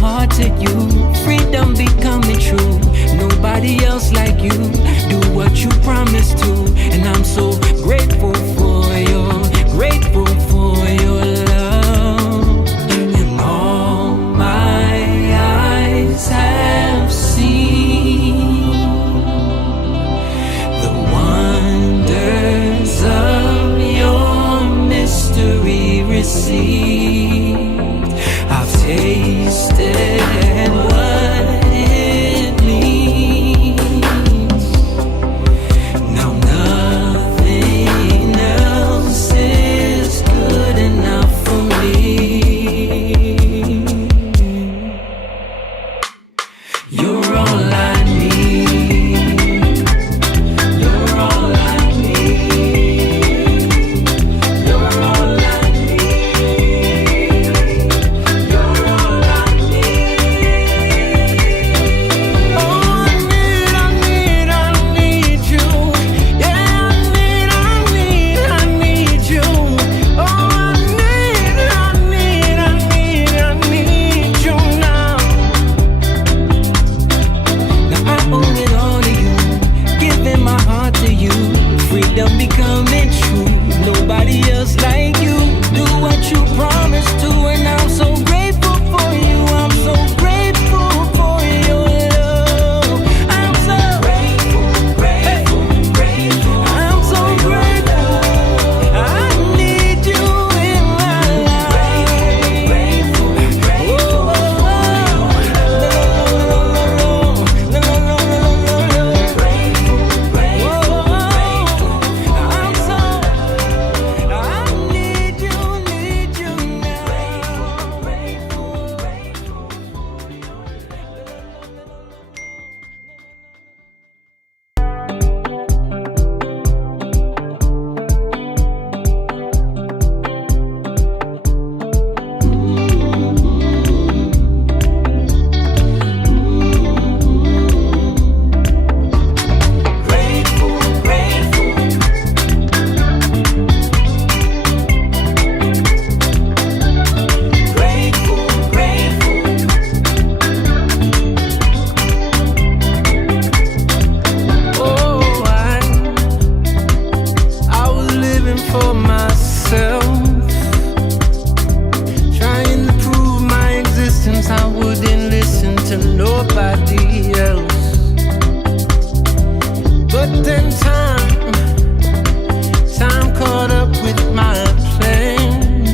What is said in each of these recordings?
heart to you. Freedom becoming true. Nobody else like you. Do what you promised to. And I'm so grateful for your love. And all my eyes have seen the wonders of your mystery received. I've tasted what it means. Now nothing else is good enough for me. You're all I need. You're all I need. You're all I need. You're all I need. Oh, I need you. Yeah, I need you. Oh, I need you now. Now I owe it all to you, giving my heart to you. Freedom becoming true. Nobody else like you. Do what you promised to, and I'm so grateful for you. I'm so grateful for your love. I'm so grateful, grateful, grateful. I'm so grateful. I need you in my life. Grateful, grateful, I was living for myself, trying to prove my existence. I wouldn't listen to nobody else. But then time caught up with my plans.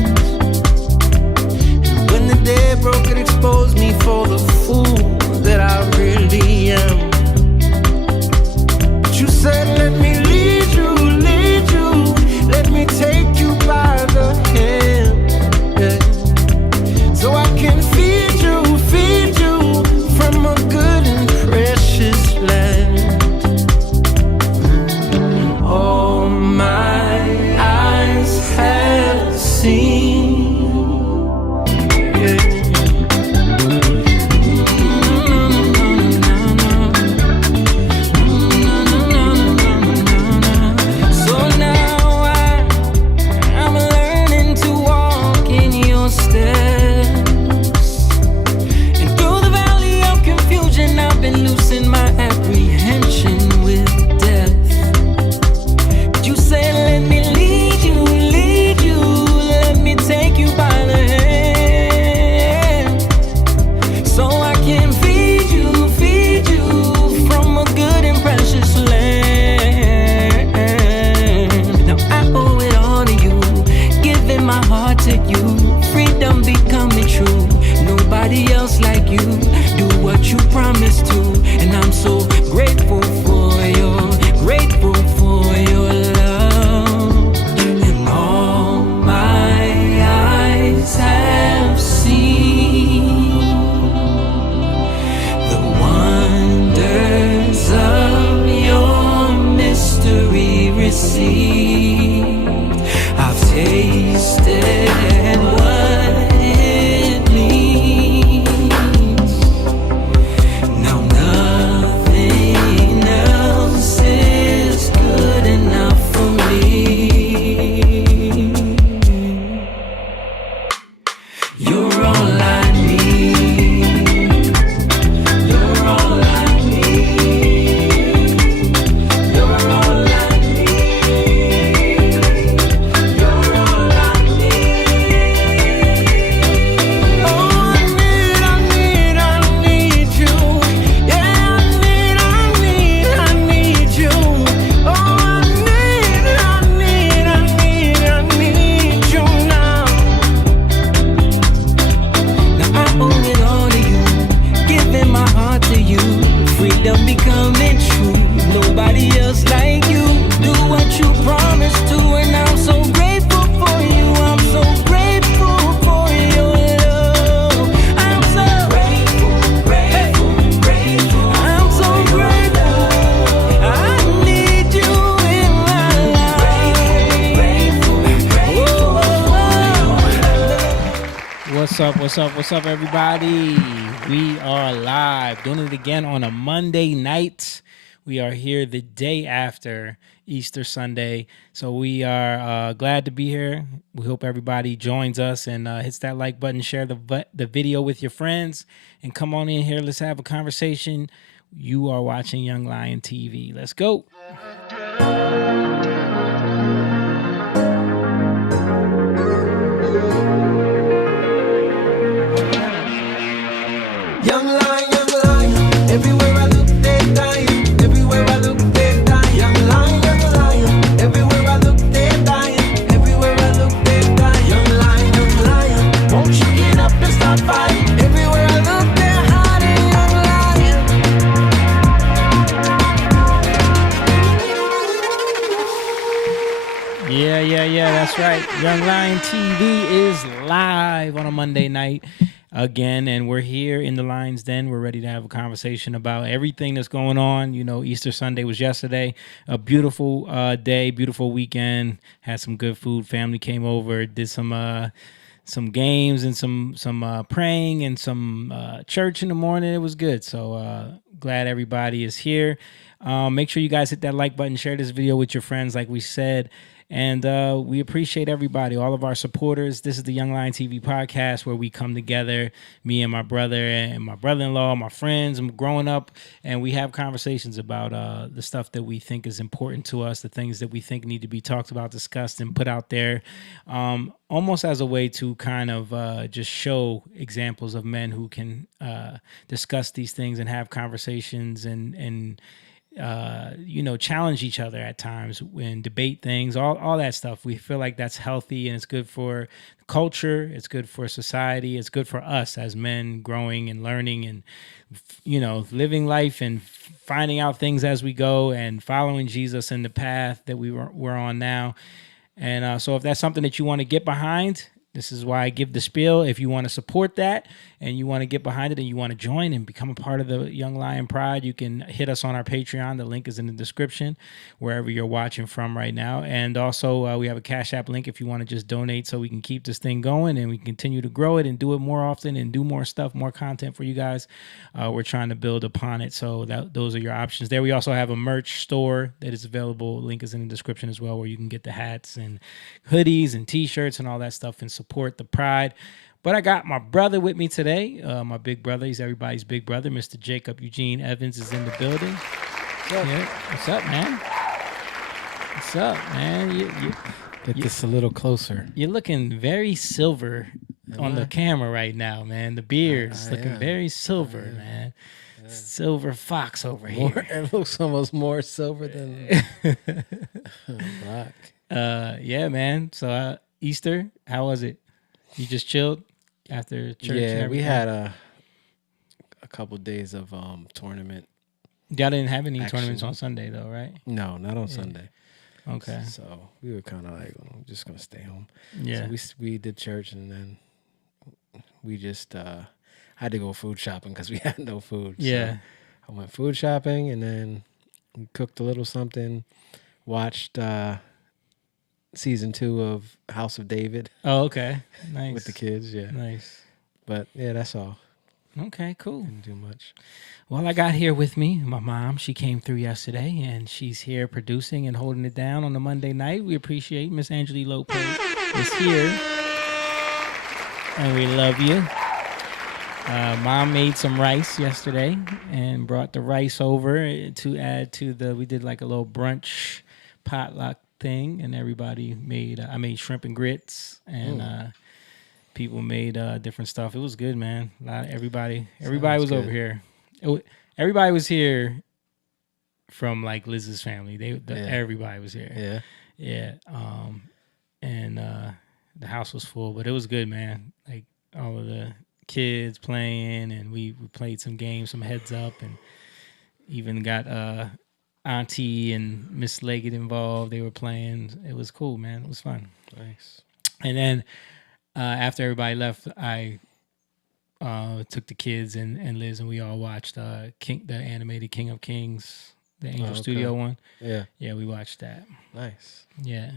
And when the day broke, it exposed me for the fool that I really am. But you said, let me lead you, let me take you by the hand, yeah. So I can feed you from a good and precious land. What's up, everybody? We are live, doing it again on a Monday night. We are here the day after Easter Sunday, so we are glad to be here. We hope everybody joins us and hits that like button, share the video with your friends, and come on in here. Let's have a conversation. You are watching Young Lion TV. Let's go. Young lion, everywhere I look, they dying. Everywhere I look, they dying. Young lion, everywhere I look, they dying. Everywhere I look, they dying. Young lion, won't you get up and start fighting? Everywhere I look, they're hiding. Yeah, that's right. Young Lion TV is live on a Monday night again, and we're here in the Lion's Den. We're ready to have a conversation about everything that's going on. You know, Easter Sunday was yesterday. A beautiful day, beautiful weekend. Had some good food. Family came over, did some games and some praying and some church in the morning. It was good. So glad everybody is here. Make sure you guys hit that like button, share this video with your friends, like we said. And we appreciate everybody, all of our supporters. This is the Young Lion TV podcast where we come together, me and my brother and my brother-in-law, my friends, and growing up, and we have conversations about the stuff that we think is important to us, the things that we think need to be talked about, discussed, and put out there, almost as a way to kind of just show examples of men who can discuss these things and have conversations and challenge each other at times and debate things, all that stuff. We feel like that's healthy and it's good for culture. It's good for society. It's good for us as men growing and learning and, living life and finding out things as we go and following Jesus in the path that we're on now. And so if that's something that you want to get behind, this is why I give the spiel. If you want to support that and you want to get behind it and you want to join and become a part of the Young Lion Pride, you can hit us on our Patreon. The link is in the description wherever you're watching from right now. And also we have a CashApp link if you want to just donate so we can keep this thing going and we continue to grow it and do it more often and do more stuff, more content for you guys. We're trying to build upon it. So those are your options there. We also have a merch store that is available. Link is in the description as well, where you can get the hats and hoodies and t-shirts and all that stuff and support the Pride. But I got my brother with me today, my big brother. He's everybody's big brother. Mr. Jacob Eugene Evans is in the building. What's up, man? What's up, man? Get this a little closer. You're looking very silver on the camera right now, man. The beard's looking very silver, man. Yeah. Silver fox over here. It looks almost more silver than black. Yeah, man. So Easter, how was it? You just chilled after church? Yeah, we had a couple days of tournament. Y'all didn't have any tournaments on Sunday though, right? No, not on Sunday. Okay. So we were kind of like, I'm just gonna stay home. Yeah. So we did church and then we just had to go food shopping because we had no food. Yeah. So I went food shopping and then we cooked a little something. Watched season 2 of House of David. Oh, okay. Nice. With the kids, yeah. Nice. But yeah, that's all. Okay, cool. Didn't do much. Well, I got here with me my mom. She came through yesterday, and she's here producing and holding it down on the Monday night. We appreciate Miss Angeli Lopez is here, and we love you. Mom made some rice yesterday and brought the rice over to add to we did like a little brunch potluck thing, and everybody made, I made shrimp and grits, and people made different stuff. It was good, man. Everybody was good. Over here. Everybody was here from like Liz's family. Everybody was here. Yeah. And the house was full, but it was good, man. Like all of the kids playing, and we played some games, some heads up, and even got Auntie and Miss Leggett involved. They were playing. It was cool, man. It was fun. Nice. And then after everybody left, I took the kids and Liz, and we all watched the animated King of Kings, the Angel Studio one. Yeah, we watched that. Nice. Yeah.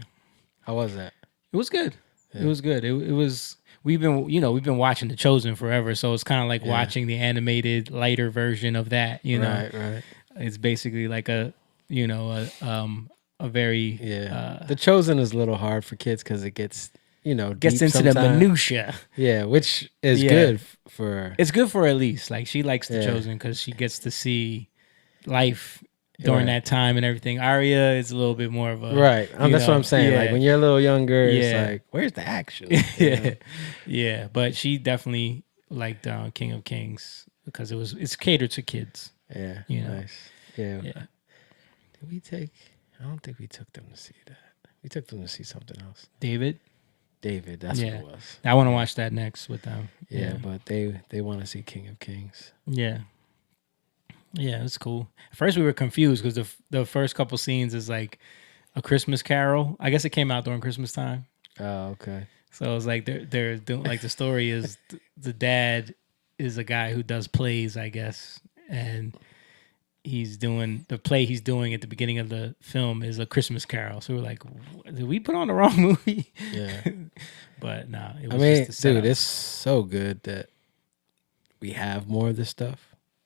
How was that? It was good. Yeah. It was good. It was we've been watching The Chosen forever, so it's kind of like watching the animated lighter version of that. Right. It's basically like a very The Chosen is a little hard for kids because it gets gets deep into the sometime. minutia. Yeah, which is good for. It's good for Elise. Like she likes The Chosen because she gets to see life during that time and everything. Arya is a little bit more of a That's what I'm saying. Like when you're a little younger, it's like, where's the action? Yeah. But she definitely liked King of Kings because it's catered to kids. Yeah, nice. Yeah. Did we take? I don't think we took them to see that. We took them to see something else. David, that's what it was. I want to watch that next with them. Yeah, but they want to see King of Kings. Yeah, it's cool. At first we were confused because the first couple scenes is like a Christmas Carol. I guess it came out during Christmas time. Oh, okay. So it's like they're doing like the story is the dad is a guy who does plays, I guess, and he's doing the play he's doing at the beginning of the film is a Christmas Carol. So we're like, did we put on the wrong movie? Yeah. But no, it was just a setup. Dude, it's so good that we have more of this stuff.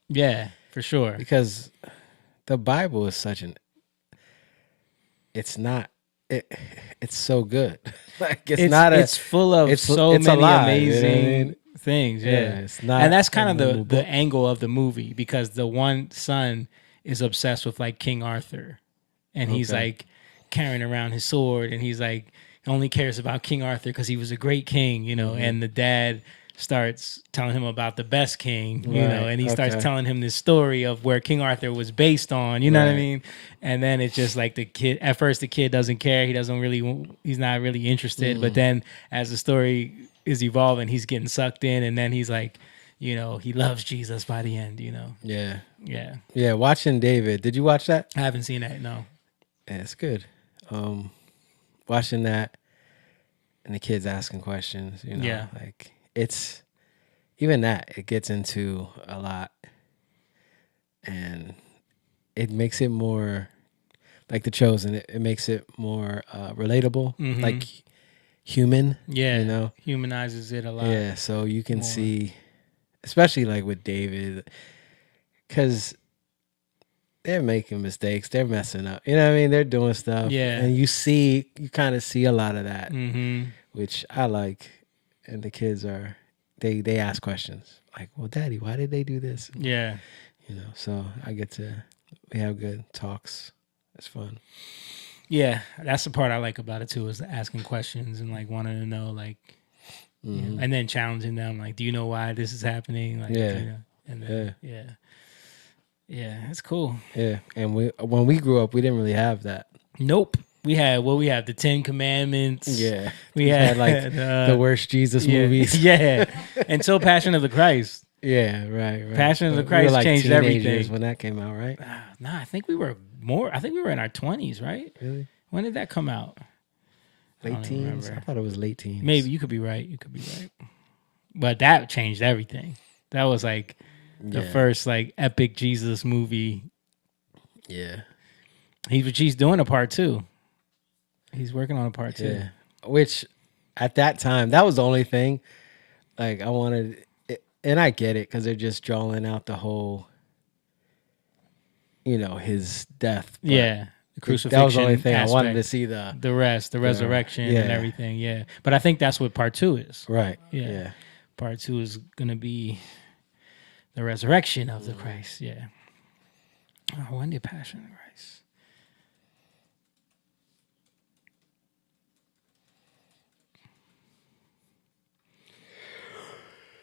Yeah, for sure. Because the Bible is it's so good. Like it's full of so many amazing things. Yeah. It's not, and that's kind of the angle of the movie because the one son is obsessed with like King Arthur, and he's like carrying around his sword, and he's like only cares about King Arthur because he was a great king, And the dad starts telling him about the best king, and he starts telling him this story of where King Arthur was based on, you know what I mean? And then it's just like at first the kid doesn't care. He's not really interested. But then as the story is evolving, he's getting sucked in. And then he's like, he loves Jesus by the end, Yeah. Yeah. Yeah. Watching David. Did you watch that? I haven't seen that. No. Yeah, it's good. Watching that and the kids asking questions, like it's even that it gets into a lot and it makes it more like The Chosen. It makes it more relatable, like human. Yeah, humanizes it a lot. Yeah, so you can see, especially like with David, because they're making mistakes, they're messing up. You know what I mean? They're doing stuff. Yeah, and you kind of see a lot of that, which I like. And the kids they ask questions like, "Well, Daddy, why did they do this?" Yeah, So we have good talks. It's fun. Yeah, that's the part I like about it too, is asking questions and like wanting to know, like, and then challenging them, like, do you know why this is happening? Like, it's cool. Yeah, and when we grew up, we didn't really have that. Nope. We had the 10 Commandments. Yeah, we had like the worst Jesus movies. Yeah, until Passion of the Christ. Yeah, right. Passion of the Christ like changed everything when that came out, right? Nah, I think we were more. I think we were in our 20s, right? Really? When did that come out? Late teens. I thought it was late teens. Maybe you could be right. But that changed everything. That was like the first like epic Jesus movie. Yeah. He's doing a part 2. He's working on a part 2. Yeah. Which at that time, that was the only thing. Like I wanted it, and I get it because they're just drawing out the whole, his death. Yeah. The crucifixion. That was the only thing aspect. I wanted to see the resurrection and everything. Yeah. But I think that's what part 2 is. Right. Yeah. Part 2 is going to be the resurrection of the Christ. Yeah. Oh, when did Passion of the Christ?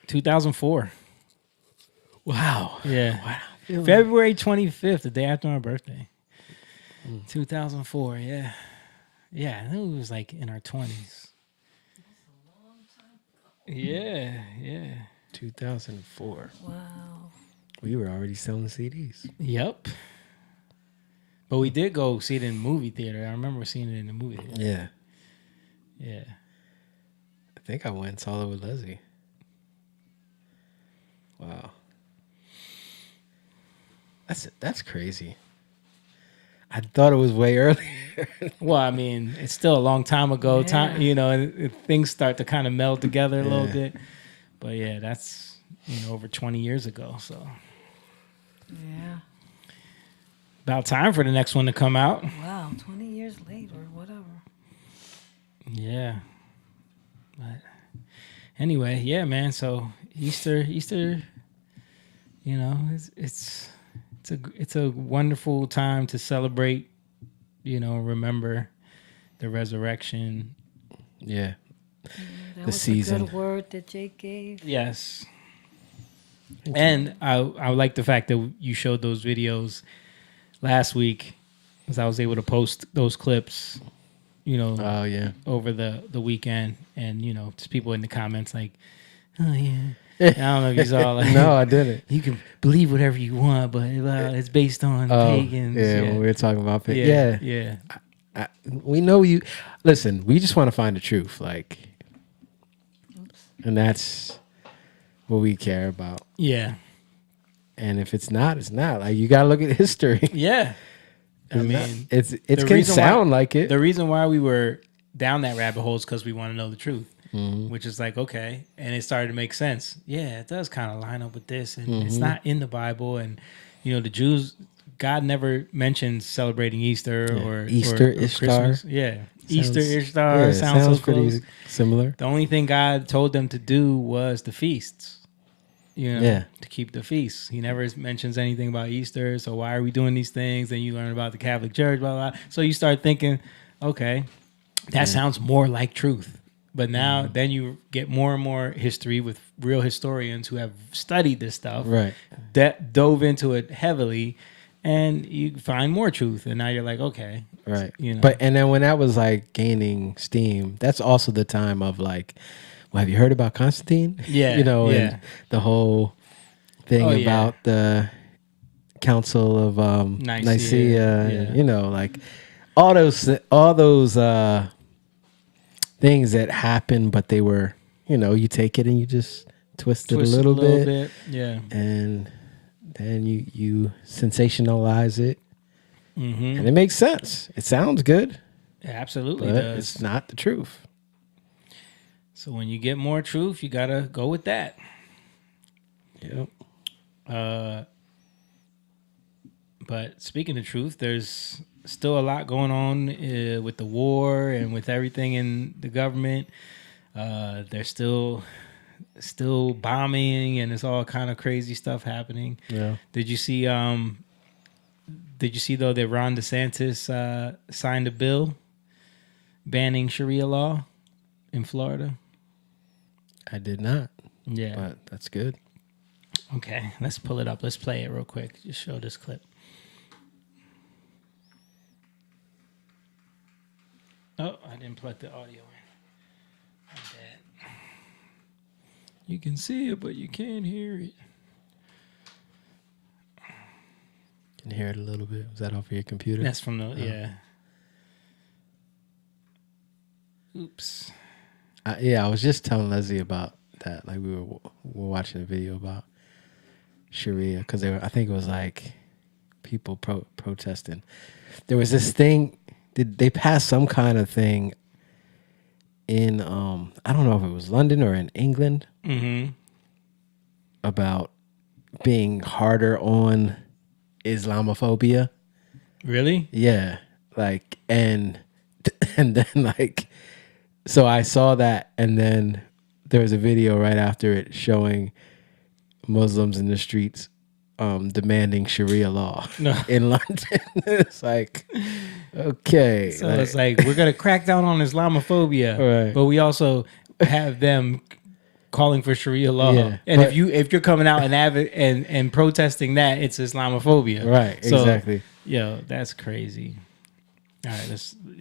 2004. Wow. Yeah. Wow. February 25th, the day after my birthday. 2004. Yeah. Yeah. I think it was like in our 20s. Yeah. 2004. Wow. We were already selling CDs. Yep. But we did go see it in the movie theater. I remember seeing it in the movie theater. Yeah. I think I went and saw it with Leslie. Wow. That's crazy. I thought it was way earlier. Well, I mean, it's still a long time ago. Yeah. Time, things start to kind of meld together a little bit. But yeah, that's over 20 years ago. So Yeah. about time for the next one to come out. Wow, 20 years later, whatever. Yeah. But anyway, yeah, man. So Easter, it's a wonderful time to celebrate. Remember the resurrection. Yeah. That The was season. a good word that Jake gave. Yes. And I like the fact that you showed those videos last week, because I was able to post those clips, Oh yeah. over the weekend, and just people in the comments like, oh yeah. I don't know if you saw like, No, I didn't. you can believe whatever you want, but it's based on pagans. Yeah, when we were talking about Yeah. we know you. Listen, we just want to find the truth, and that's what we care about. Yeah. And if it's not, it's not. Like, you gotta look at history. Yeah. I mean, it can sound like it. The reason why we were down that rabbit hole is because we want to know the truth, which is like, okay. And it started to make sense. Yeah, it does kind of line up with this. And it's not in the Bible. And, the Jews, God never mentions celebrating Easter or Ishtar. Christmas. Yeah. Easter, Ishtar. Yeah, sounds so pretty close. similar. The only thing God told them to do was the feasts. To keep the feasts. He never mentions anything about Easter. So why are we doing these things? Then you learn about the Catholic Church, blah, blah, blah. So you start thinking, okay, that sounds more like truth. But now, then you get more and more history with real historians who have studied this stuff, Right. that dove into it heavily, and you find more truth. And now you're like, okay, Right. You know. But and then when that was like gaining steam, that's also the time of like, well, have you heard about Constantine? Yeah. And the whole thing about the Council of Nicaea, like all those things that happened, but they were, you take it and you just twist it a little bit. Yeah. And then you sensationalize it. Mm-hmm. And it makes sense. It sounds good. It absolutely But does. it's not the truth. So when you get more truth, you got to go with that. Yep. But speaking of truth, there's still a lot going on with the war and with everything in the government. There's still bombing, and it's all kind of crazy stuff happening. Yeah. Did you see though that Ron DeSantis signed a bill banning Sharia law in Florida? I did not. Yeah. But that's good. Okay, let's pull it up. Let's play it real quick. Just show this clip. Oh, I didn't plug the audio in. My bad. You can see it, but you can't hear it. Can you hear it a little bit? Was that off of your computer? That's from the, yeah. Oops. I was just telling Leslie about that. Like, we were watching a video about Sharia, because I think it was like people protesting. There was this thing. Did they pass some kind of thing in I don't know if it was London or in England, about being harder on Islamophobia? Really? Yeah. Like, and then like, so I saw that, and then there was a video right after it showing Muslims in the streets demanding Sharia law in London. It's like, okay. So it's like, we're going to crack down on Islamophobia, Right. but we also have them calling for Sharia law. Yeah, and but- if you're coming out and protesting that, it's Islamophobia. Right, So, exactly. Yo, that's crazy. All right,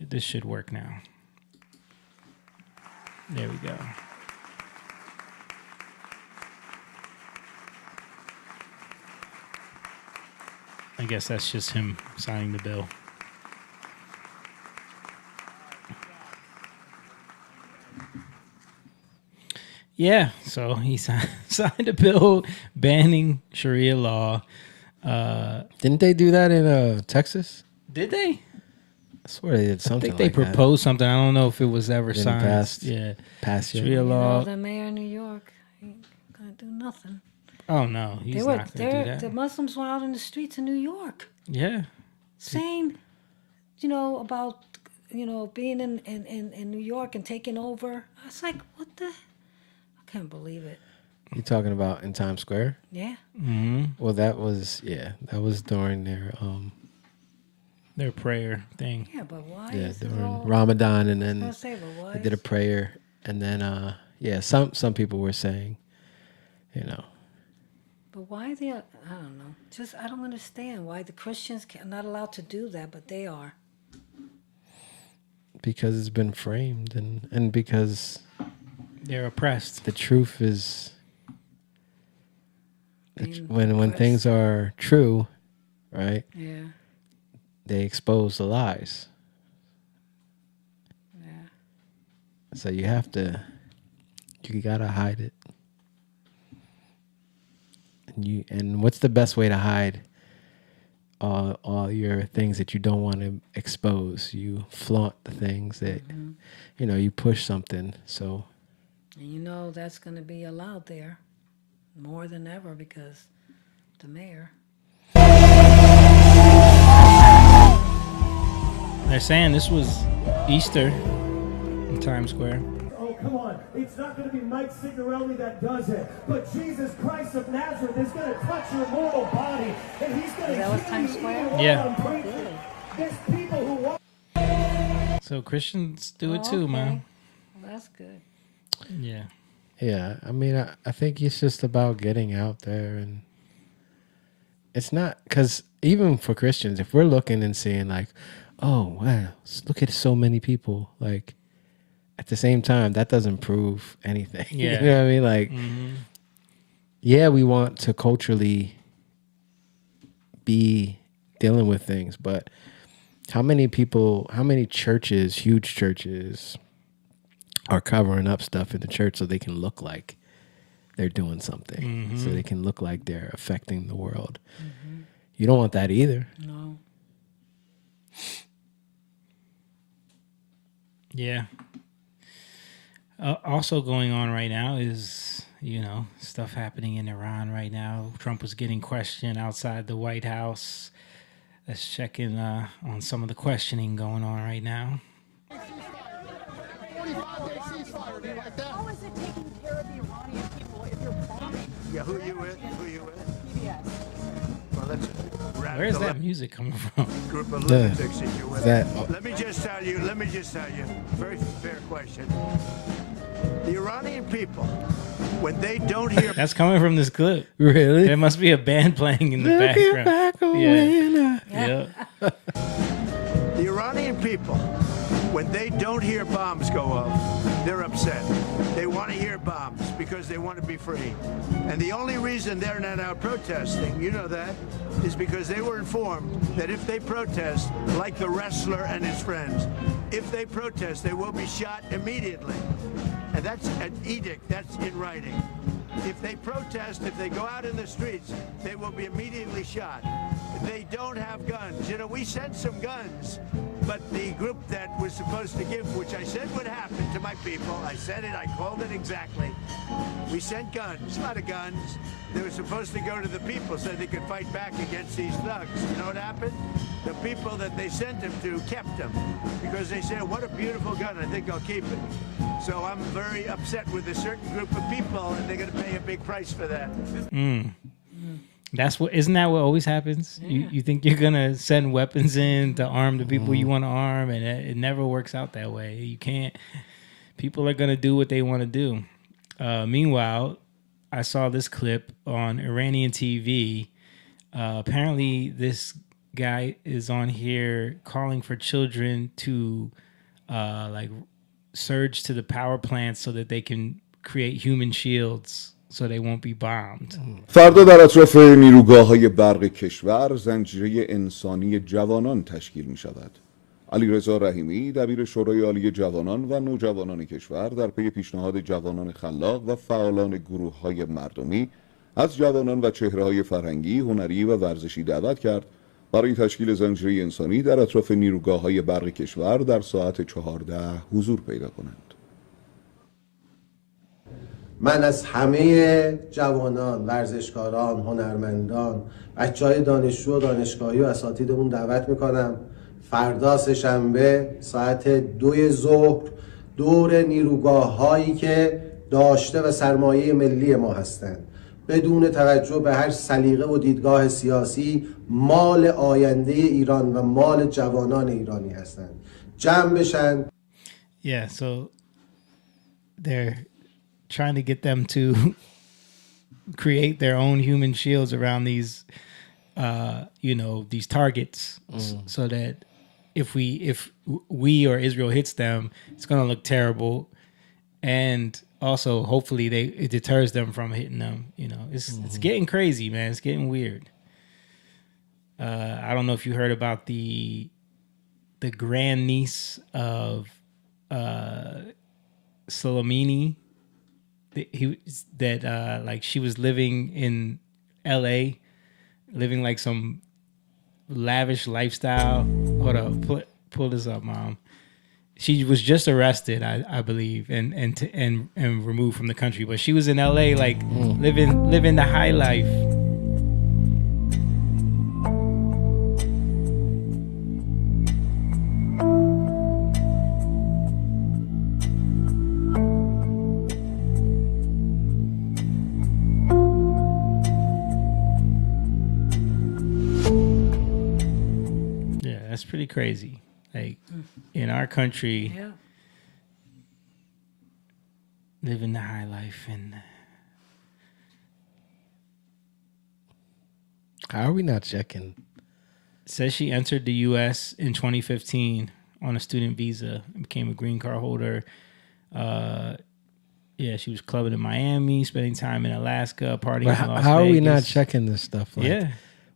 this should work now. There we go. I guess that's just him signing the bill. Yeah, so he signed a bill banning Sharia law. Didn't they do that in Texas? Did they? I swear they did something. I think they proposed something. I don't know if it was ever signed. Passed. Yeah, passed yet. Sharia law. The mayor of New York ain't gonna do nothing. Oh no, he's not gonna do that. The Muslims were out in the streets of New York. Yeah, saying, about being in New York and taking over. I was like, what the? I can't believe it. You talking about in Times Square? Yeah. Mm-hmm. Well, that was during their prayer thing. Yeah, but why? Yeah, during Ramadan, and then why they did a prayer, and then some people were saying, But why I don't know. Just I don't understand why the Christians are not allowed to do that, but they are. Because it's been framed, and because they're oppressed. The truth is when things are true, right? Yeah. They expose the lies. Yeah. So you gotta hide it. And what's the best way to hide all your things that you don't want to expose? You flaunt the things that you push something. So and that's going to be allowed there more than ever because the mayor. They're saying this was Easter in Times Square. Oh, come on. It's not going to be Mike Signorelli that does it, but Jesus Christ of Nazareth is going to touch your mortal body, and he's going to heal Times you Square? Yeah. There's people who want... So Christians do it too, man. Well, that's good. Yeah. Yeah, I mean, I think it's just about getting out there, and it's not, because even for Christians, if we're looking and seeing like, oh, wow, look at so many people, like, at the same time, that doesn't prove anything. Yeah. You know what I mean? Like, yeah, we want to culturally be dealing with things, but how many churches, huge churches, are covering up stuff in the church so they can look like they're doing something, so they can look like they're affecting the world. You don't want that either. No. Yeah. Also going on right now is, stuff happening in Iran right now. Trump was getting questioned outside the White House. Let's check in on some of the questioning going on right now. 45-day ceasefire, do you like that? How is it taking care of the Iranian people if you're bombing? Yeah, who you with? PBS. Well, that's Where's that music coming from? Group of lunatics that you with. That, Let me just tell you, very fair question. The Iranian people, when they don't hear... That's coming from this clip. really? There must be a band playing in the background. Yeah. The Iranian people, when they don't hear bombs go off, they're upset. They want to hear bombs because they want to be free. And the only reason they're not out protesting, you know that, is because they were informed that if they protest, like the wrestler and his friends, if they protest, they will be shot immediately. And that's an edict, that's in writing. If they protest, if they go out in the streets, they will be immediately shot. They don't have guns. We sent some guns, but the group that was supposed to give, which I said would happen to my people, I said it, I called it exactly. We sent guns, a lot of guns. They were supposed to go to the people so they could fight back against these thugs. You know what happened? The people that they sent them to kept them because they said, what a beautiful gun, I think I'll keep it. So I'm very upset with a certain group of people, and they're going to pay a big price for that. Isn't that what always happens? Yeah. You think you're gonna send weapons in to arm the people you want to arm, and it never works out that way. You can't. People are gonna do what they want to do. Meanwhile, I saw this clip on Iranian TV. Apparently, this guy is on here calling for children to surge to the power plants so that they can create human shields so they won't be bombed. فردا در اطراف نیروگاه‌های برق کشور زنجیره انسانی جوانان تشکیل می‌شود. علیرضا رحیمی دبیر شورای عالی جوانان و نوجوانان کشور در پی پیشنهاد جوانان خلاق و فعالان گروه‌های مردمی از جوانان و چهره‌های فرهنگی، هنری و ورزشی دعوت کرد برای تشکیل زنجیره انسانی در اطراف نیروگاه‌های برق کشور در ساعت 14 حضور پیدا کنند. من از همه جوانان، ورزشکاران، هنرمندان، بچه‌های دانشجو و دانشگاهی و اساتیدمون دعوت میکنم فردا سه‌شنبه ساعت 2 ظهر دور نیروگاه‌هایی که داشته و سرمایه ملی ما هستند، بدون توجه به هر سلیقه و دیدگاه سیاسی، مال آینده ایران و مال جوانان ایرانی هستند. جمع بشن. Yeah, so they're trying to get them to create their own human shields around these these targets, so that if we or Israel hits them, it's going to look terrible, and also hopefully it deters them from hitting them. It's getting crazy, man. It's getting weird. I don't know if you heard about the grandniece of Soleimani. Like she was living in LA, living like some lavish lifestyle. Hold up, pull this up, Mom. She was just arrested, I believe, and removed from the country. But she was in LA, like living the high life. That's pretty crazy. Like in our country, living the high life. And how are we not checking? Says she entered the U.S. in 2015 on a student visa and became a green card holder. She was clubbing in Miami, spending time in Alaska, partying in Las Vegas. How are we not checking this stuff? Like,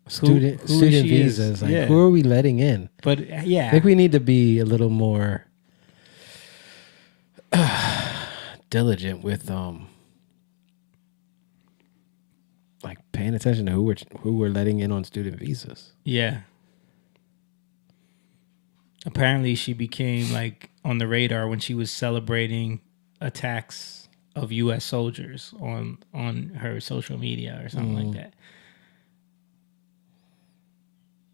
student visas. Like, who are we letting in? But I think we need to be a little more diligent with like paying attention to who we're letting in on student visas. Yeah. Apparently she became like on the radar when she was celebrating attacks of US soldiers on her social media or something like that.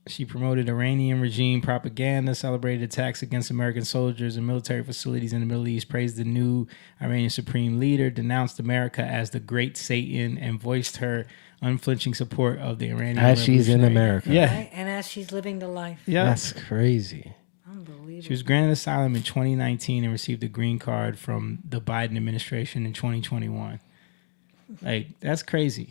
She promoted Iranian regime propaganda, celebrated attacks against American soldiers and military facilities in the Middle East, praised the new Iranian supreme leader, denounced America as the great Satan, and voiced her unflinching support of the Iranian as she's in America. Yeah. Right? And as she's living the life. Yeah. That's crazy. Unbelievable. She was granted asylum in 2019 and received a green card from the Biden administration in 2021. Like, that's crazy.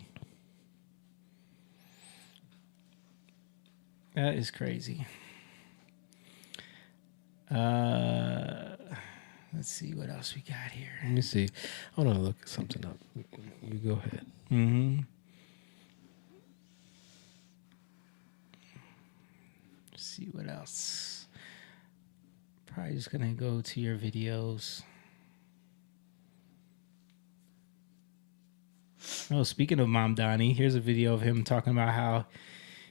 That is crazy. Let's see what else we got here. Let me see. I want to look something up. You go ahead. Let's see what else. Probably just gonna go to your videos. Oh, speaking of Mom Donnie, here's a video of him talking about how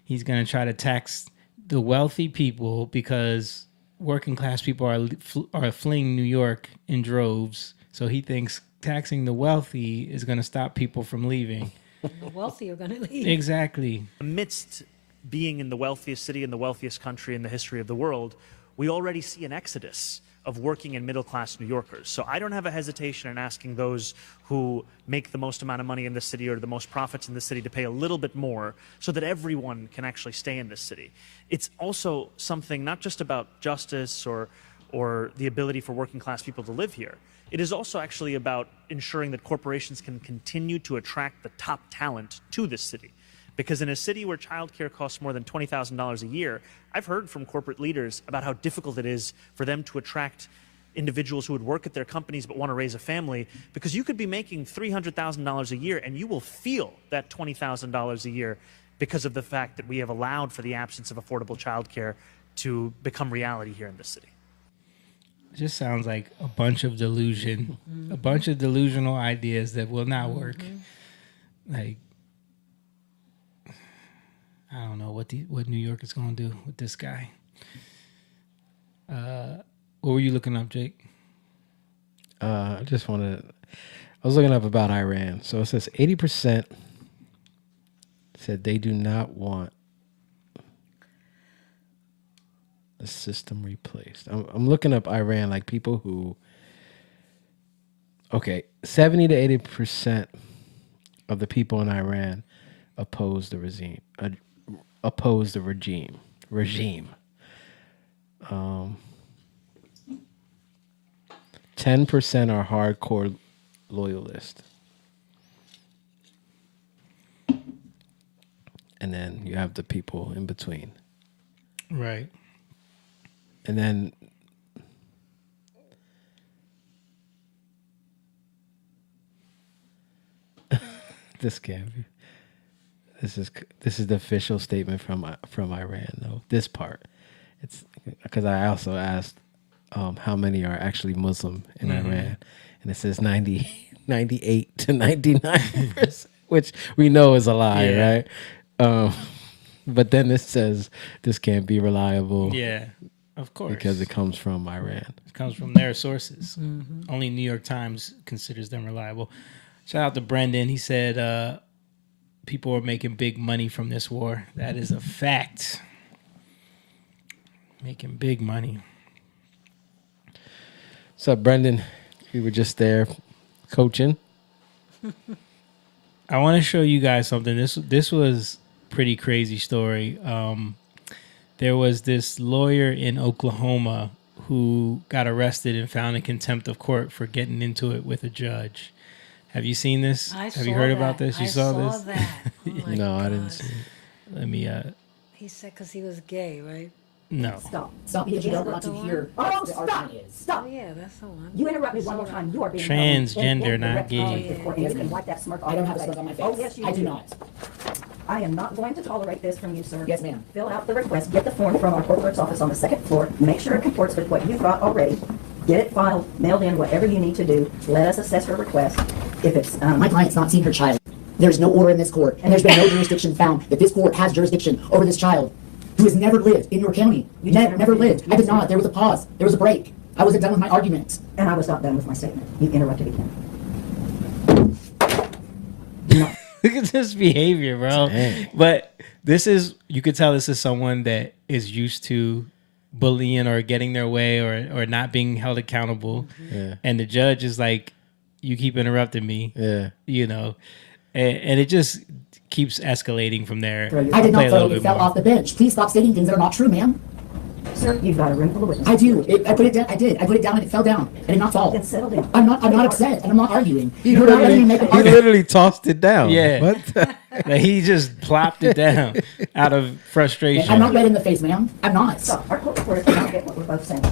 he's going to try to tax the wealthy people because working class people are fleeing New York in droves. So he thinks taxing the wealthy is going to stop people from leaving. The wealthy are going to leave. Exactly. Amidst being in the wealthiest city in the wealthiest country in the history of the world, we already see an exodus of working and middle-class New Yorkers. So I don't have a hesitation in asking those who make the most amount of money in the city or the most profits in the city to pay a little bit more so that everyone can actually stay in this city. It's also something not just about justice or the ability for working-class people to live here. It is also actually about ensuring that corporations can continue to attract the top talent to this city. Because in a city where childcare costs more than $20,000 a year, I've heard from corporate leaders about how difficult it is for them to attract individuals who would work at their companies but want to raise a family, because you could be making $300,000 a year and you will feel that $20,000 a year because of the fact that we have allowed for the absence of affordable childcare to become reality here in this city. It just sounds like a bunch of delusion, a bunch of delusional ideas that will not work. Like, I don't know what New York is gonna do with this guy. What were you looking up, Jake? I was looking up about Iran. So it says 80% said they do not want the system replaced. I'm looking up Iran, like people who. Okay, 70 to 80% of the people in Iran oppose the regime. 10% are hardcore loyalists. And then you have the people in between. Right. And then this is the official statement from Iran though. This part. It's because I also asked how many are actually Muslim in Iran, and it says 98 to 99%, which we know is a lie, right? But then it says this can't be reliable. Yeah, of course. Because it comes from Iran. It comes from their sources. Only New York Times considers them reliable. Shout out to Brendan. He said people are making big money from this war. That is a fact. Making big money. What's up, Brendan? We were just there coaching. I want to show you guys something. This was pretty crazy story. There was this lawyer in Oklahoma who got arrested and found in contempt of court for getting into it with a judge. Have you seen this? Have you heard about this? You saw this? That. Oh my No, God. I didn't see it. Let me. He said because he was gay, right? No. Stop, because you don't want to hear what the argument is. Stop. Oh yeah, that's the one. You interrupt me one more time. You are being Transgender, not gay. And you can wipe that smirk off. I don't have a smirk on my face. Oh, yes, you do. I do not. I am not going to tolerate this from you, sir. Yes, ma'am. Fill out the request. Get the form from our court clerk's office on the second floor. Make sure it comports with what you've brought already. Get it filed, mailed in, whatever you need to do. Let us assess her request. If it's my client's not seen her child. There's no order in this court, and there's been no jurisdiction found that this court has jurisdiction over this child who has never lived in your county. Never lived. I did not. There was a pause. There was a break. I wasn't done with my arguments. and I was not done with my statement. You interrupted again. Look at this behavior, bro. Dang. But this is, you could tell this is someone that is used to bullying or getting their way or not being held accountable. Yeah. And the judge is like, you keep interrupting me. Yeah. You know, and it just keeps escalating from there. I did not throw it. It fell off the bench. Please stop stating things that are not true, ma'am. Sir, you've got a room full of witnesses. I do. I put it down. I did. I put it down and it fell down. And it did not fall. Then settle down. I'm not upset and I'm not arguing. He You're not letting me make an argument. literally tossed it down. Yeah. What? Like he just plopped it down out of frustration. I'm not red in the face, ma'am. I'm not. Stop. Our court reporter cannot get what we're both saying.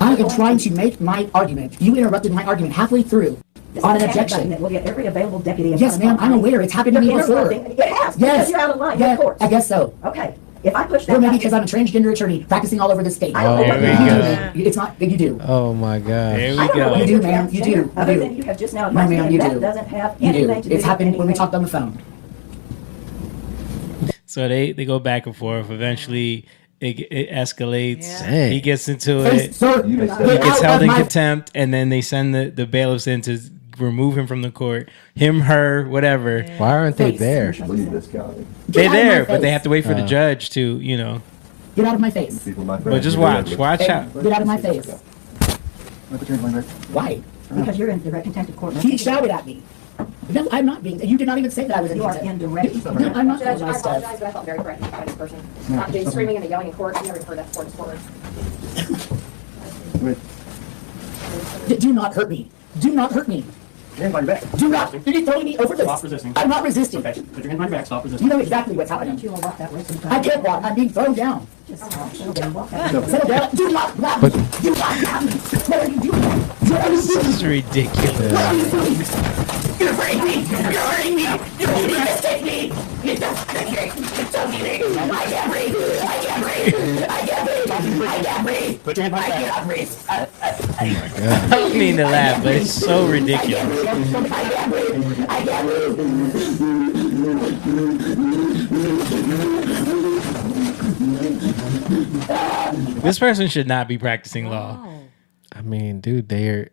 I am trying to make my argument. You interrupted my argument halfway through on an objection. That will get every available deputy. Yes, ma'am. I'm aware. It's happened to me before. It has. Yes. Because you're out of line. Yeah, Of course. I guess so. Okay. If I push that. Or maybe button- because I'm a transgender attorney practicing all over the state. I don't know There what we you're go. doing. You do. It's not. You do. Oh my gosh. There we I don't know go. what You do, you're ma'am. You do. You Other do. than you have just now No, advised ma'am, me you that do. doesn't have You anything do. to do It's with happened when we anything. talked on the phone. So they go back and forth. Eventually, it escalates. Yeah. Dang. He gets into Hey, it. sir, He get gets out held of in my contempt, and then they send the bailiffs in to remove him from the court. Him, her, whatever. Why aren't they Face. there? Get They're out of there, my but they face. have to wait for the judge to, you know. Get out of my face. But just watch Hey, out. get out of my face. Why? Because you're in direct contempt of court. He shouted at me. No, I'm not being. You did not even say that I was in You are contempt. in direct. No, I'm not Judge, doing I my stuff. apologize, but I felt very threatened by this person. Not doing screaming and yelling in court. I've never heard that before this court. Do not hurt me. Do not hurt me. Do not. You're throwing me over this. Stop resisting. I'm not resisting. Okay, put your hand behind your back. Stop resisting. You know exactly what's Why happening. don't you walk that way sometime? I can't walk. I'm being thrown down. Just settle down, walk that way. Settle down. Do not grab me. Do not grab me. What are you doing? What are you This doing? is ridiculous. What are you doing? You're hurting me. You're hurting me. You're making a mistake me. You don't breathe. I can't breathe. I can't breathe. I can't breathe. I can't breathe. Put your hand behind I your back. cannot breathe. I don't mean to laugh, but it's so ridiculous. I can't breathe. I can't breathe. This person should not be practicing law. I mean, dude, they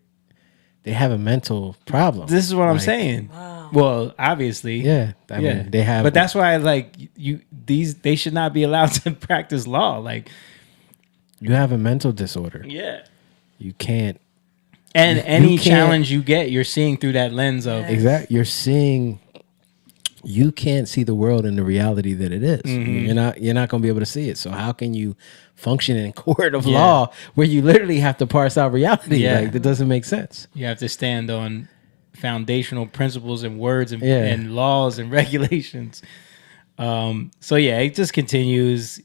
have a mental problem. This is what I'm saying. Well, obviously, yeah. I mean, they have, but that's why, like, they should not be allowed to practice law. Like, you have a mental disorder. Yeah, you can't. And any challenge you get, you're seeing through that lens of exactly. You're seeing. You can't see the world in the reality that it is. Mm-hmm. You're not going to be able to see it. So how can you function in court of law where you literally have to parse out reality? Yeah. Like, that doesn't make sense. You have to stand on foundational principles and words and laws and regulations. So it just continues,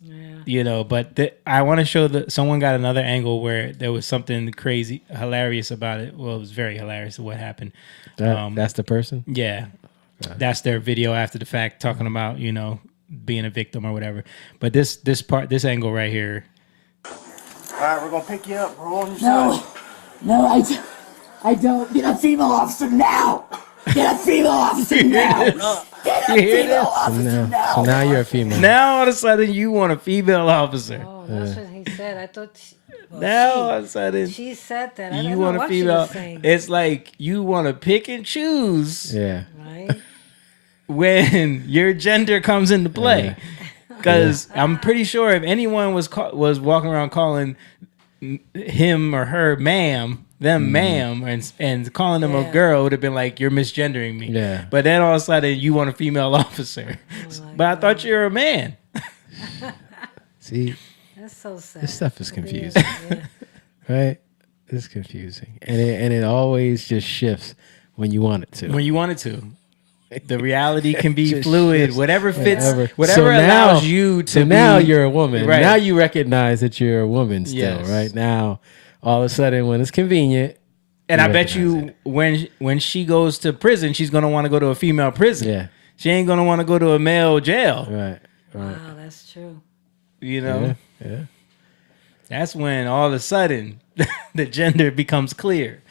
but I want to show that someone got another angle where there was something crazy, hilarious about it. Well, it was very hilarious what happened. That's the person? Yeah. That's their video after the fact talking about, being a victim or whatever. But this angle right here. All right, we're going to pick you up. We're on your side. No, I don't. Get a female officer now. Get a female officer now. Get a female officer now. So now you're a female. Now all of a sudden you want a female officer. Oh, that's what he said. I thought. Now all of a sudden she said that. I you don't want know a what female. she was saying. It's like you want to pick and choose. Yeah. Right. When your gender comes into play, because I'm pretty sure if anyone was walking around calling him or her ma'am, ma'am, and calling them a girl, would have been like, you're misgendering me. Yeah. But then all of a sudden you want a female officer, but I thought you were a man. See, that's so sad. This stuff is confusing, right? It's confusing, and it always just shifts when you want it to. When you want it to. The reality can be fluid. Shifts. Whatever fits, whatever So now, allows you to. So now you're a woman. Right. Now you recognize that you're a woman still. Yes. Right now, all of a sudden, when it's convenient, and I bet you when she goes to prison, she's gonna want to go to a female prison. Yeah. She ain't gonna want to go to a male jail. Right. Wow, that's true. Yeah. Yeah. That's when all of a sudden the gender becomes clear.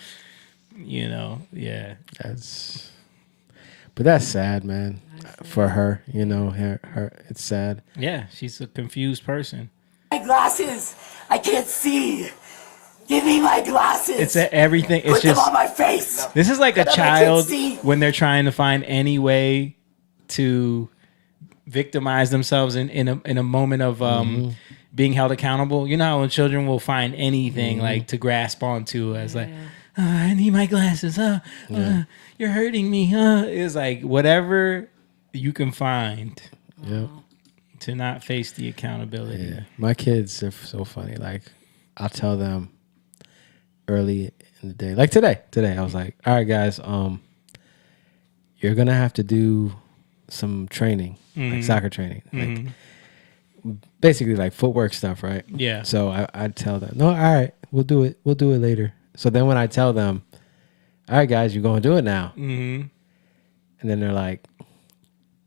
Yeah. But that's sad, man. For her, her it's sad. Yeah, she's a confused person. My glasses. I can't see. Give me my glasses. It's everything. It's Put just them on my face. This is like a I can't child see. when they're trying to find any way to victimize themselves in a moment of being held accountable. You know how when children will find anything like to grasp onto as like, I need my glasses. You're hurting me. It's like whatever you can find to not face the accountability. Yeah. My kids are so funny. Like, I'll tell them early in the day. Like today I was like, all right, guys, you're going to have to do some training, like soccer training. Like, basically like footwork stuff, right? Yeah. So I tell them, no, all right, we'll do it later. So then when I tell them, all right, guys, you're going to do it now. And then they're like,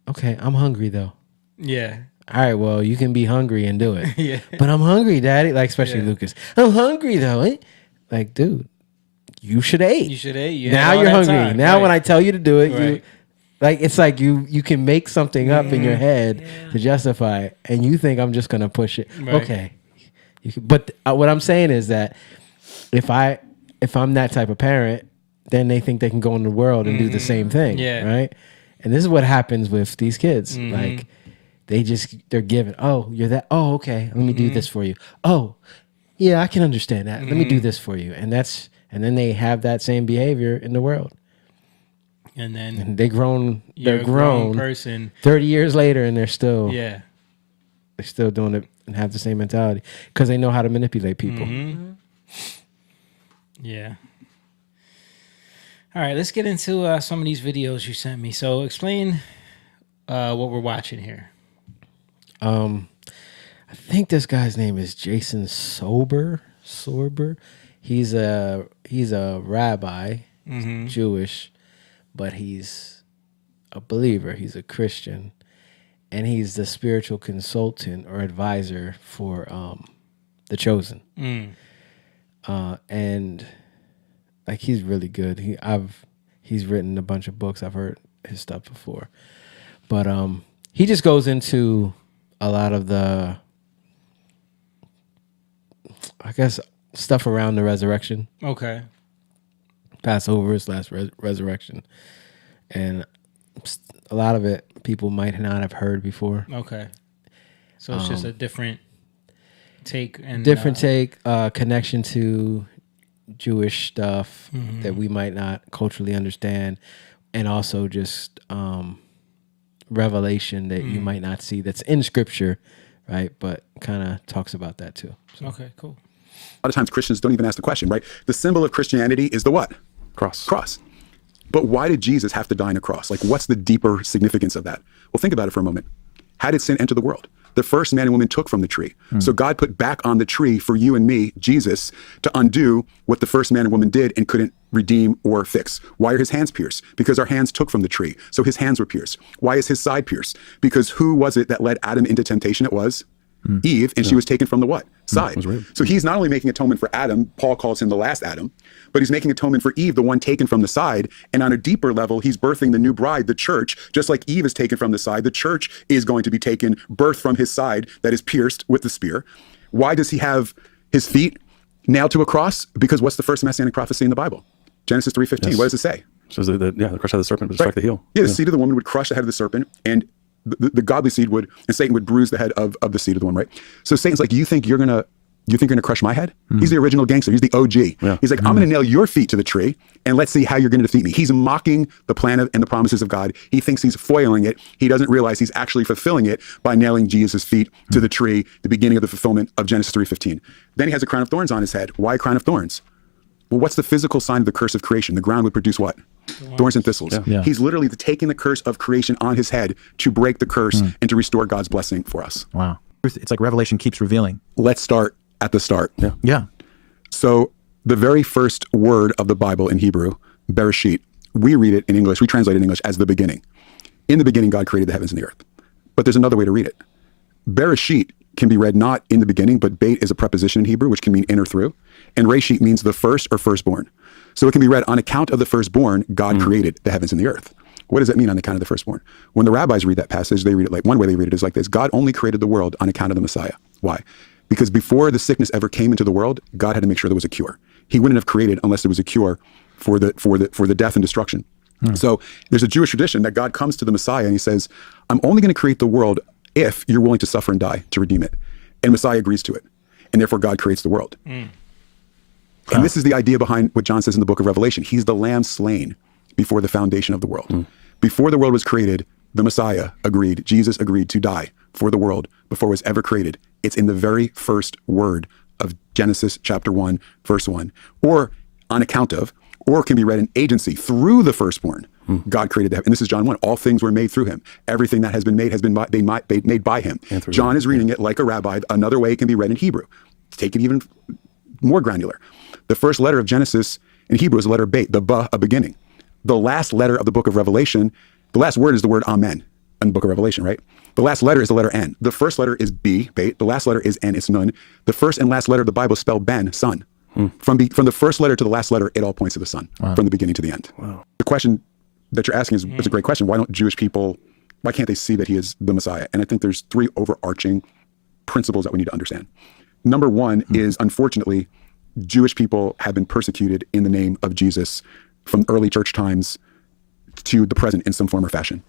okay, I'm hungry though. Yeah. All right, well, you can be hungry and do it. Yeah. But I'm hungry, Daddy. Like, especially Lucas. I'm hungry though. Eh? Like, dude, you should have ate. You should have ate. You now had all you're that hungry. time. Now Right. when I tell you to do it, Right. you like it's like you can make something up in your head to justify it, and you think I'm just gonna push it. Right. Okay. But what I'm saying is that if I'm that type of parent, then they think they can go in the world and do the same thing. Yeah. Right. And this is what happens with these kids. Like they're given, oh, you're that. Oh, okay. Let me do this for you. Oh, yeah, I can understand that. Let me do this for you. And then they have that same behavior in the world. And then They're grown person 30 years later, and they're still doing it and have the same mentality because they know how to manipulate people. Yeah. All right, let's get into some of these videos you sent me. So explain what we're watching here. I think this guy's name is Jason Sorber. He's a rabbi, he's Jewish, but he's a believer. He's a Christian, and he's the spiritual consultant or advisor for The Chosen. And like he's really good. He's written a bunch of books. I've heard his stuff before, but he just goes into a lot of the I guess stuff around the resurrection. Okay. Passover / resurrection. And a lot of it people might not have heard before. Okay. So it's just a different take and connection to Jewish stuff that we might not culturally understand, and also just revelation that you might not see that's in scripture, right? But kind of talks about that too. So. Okay, cool. A lot of times Christians don't even ask the question, right? The symbol of Christianity is the what? Cross. But why did Jesus have to die on a cross? Like, what's the deeper significance of that? Well, think about it for a moment. How did sin enter the world? The first man and woman took from the tree. So God put back on the tree for you and me, Jesus, to undo what the first man and woman did and couldn't redeem or fix. Why are his hands pierced? Because our hands took from the tree. So his hands were pierced. Why is his side pierced? Because who was it that led Adam into temptation? It was Eve, and she was taken from the what? Side. So he's not only making atonement for Adam, Paul calls him the last Adam, but he's making atonement for Eve, the one taken from the side. And on a deeper level, he's birthing the new bride, the church. Just like Eve is taken from the side, the church is going to be taken, birthed from his side that is pierced with the spear. Why does he have his feet nailed to a cross? Because what's the first messianic prophecy in the Bible? Genesis 3:15. What does it say? So the crush of the serpent would strike the heel. Yeah, the seed of the woman would crush the head of the serpent, and the godly seed would, and Satan would bruise the head of the seed of the woman, right? So Satan's like, you think you're gonna crush my head? He's the original gangster. He's the OG. Yeah. He's like, I'm gonna nail your feet to the tree, and let's see how you're gonna defeat me. He's mocking the plan and the promises of God. He thinks he's foiling it. He doesn't realize he's actually fulfilling it by nailing Jesus' feet to the tree, the beginning of the fulfillment of Genesis 3:15. Then he has a crown of thorns on his head. Why a crown of thorns? Well, what's the physical sign of the curse of creation? The ground would produce what? Thorns and thistles. Yeah. Yeah. He's literally taking the curse of creation on his head to break the curse and to restore God's blessing for us. Wow. It's like Revelation keeps revealing. Let's start at the start. Yeah. So the very first word of the Bible in Hebrew, Bereshit, we read it in English, we translate it in English as the beginning. In the beginning, God created the heavens and the earth. But there's another way to read it. Bereshit can be read not in the beginning, but beit is a preposition in Hebrew, which can mean in or through. And Reshit means the first or firstborn. So it can be read on account of the firstborn, God created the heavens and the earth. What does that mean on account of the firstborn? When the rabbis read that passage, they read it like, one way they read it is like this: God only created the world on account of the Messiah. Why? Because before the sickness ever came into the world, God had to make sure there was a cure. He wouldn't have created unless there was a cure for the death and destruction. So there's a Jewish tradition that God comes to the Messiah and he says, I'm only going to create the world if you're willing to suffer and die to redeem it. And Messiah agrees to it. And therefore God creates the world. And this is the idea behind what John says in the book of Revelation. He's the lamb slain before the foundation of the world. Before the world was created, the Messiah agreed, Jesus agreed to die for the world before it was ever created. It's in the very first word of Genesis chapter 1, verse 1. Or on account of, or can be read in agency through the firstborn. God created that. And this is John 1. All things were made through him. Everything that has been made has been made by him. John is reading it like a rabbi. Another way it can be read in Hebrew. Take it even more granular. The first letter of Genesis in Hebrew is the letter beit, the ba, a beginning. The last letter of the book of Revelation, the last word is the word amen in the book of Revelation, right? The last letter is the letter N. The first letter is B, beit. The last letter is N, it's nun. The first and last letter of the Bible is spelled Ben, son. From the first letter to the last letter, it all points to the Son, from the beginning to the end. The question that you're asking is a great question. Why don't Jewish people, why can't they see that he is the Messiah? And I think there's three overarching principles that we need to understand. Number one is, unfortunately, Jewish people have been persecuted in the name of Jesus from early church times to the present in some form or fashion.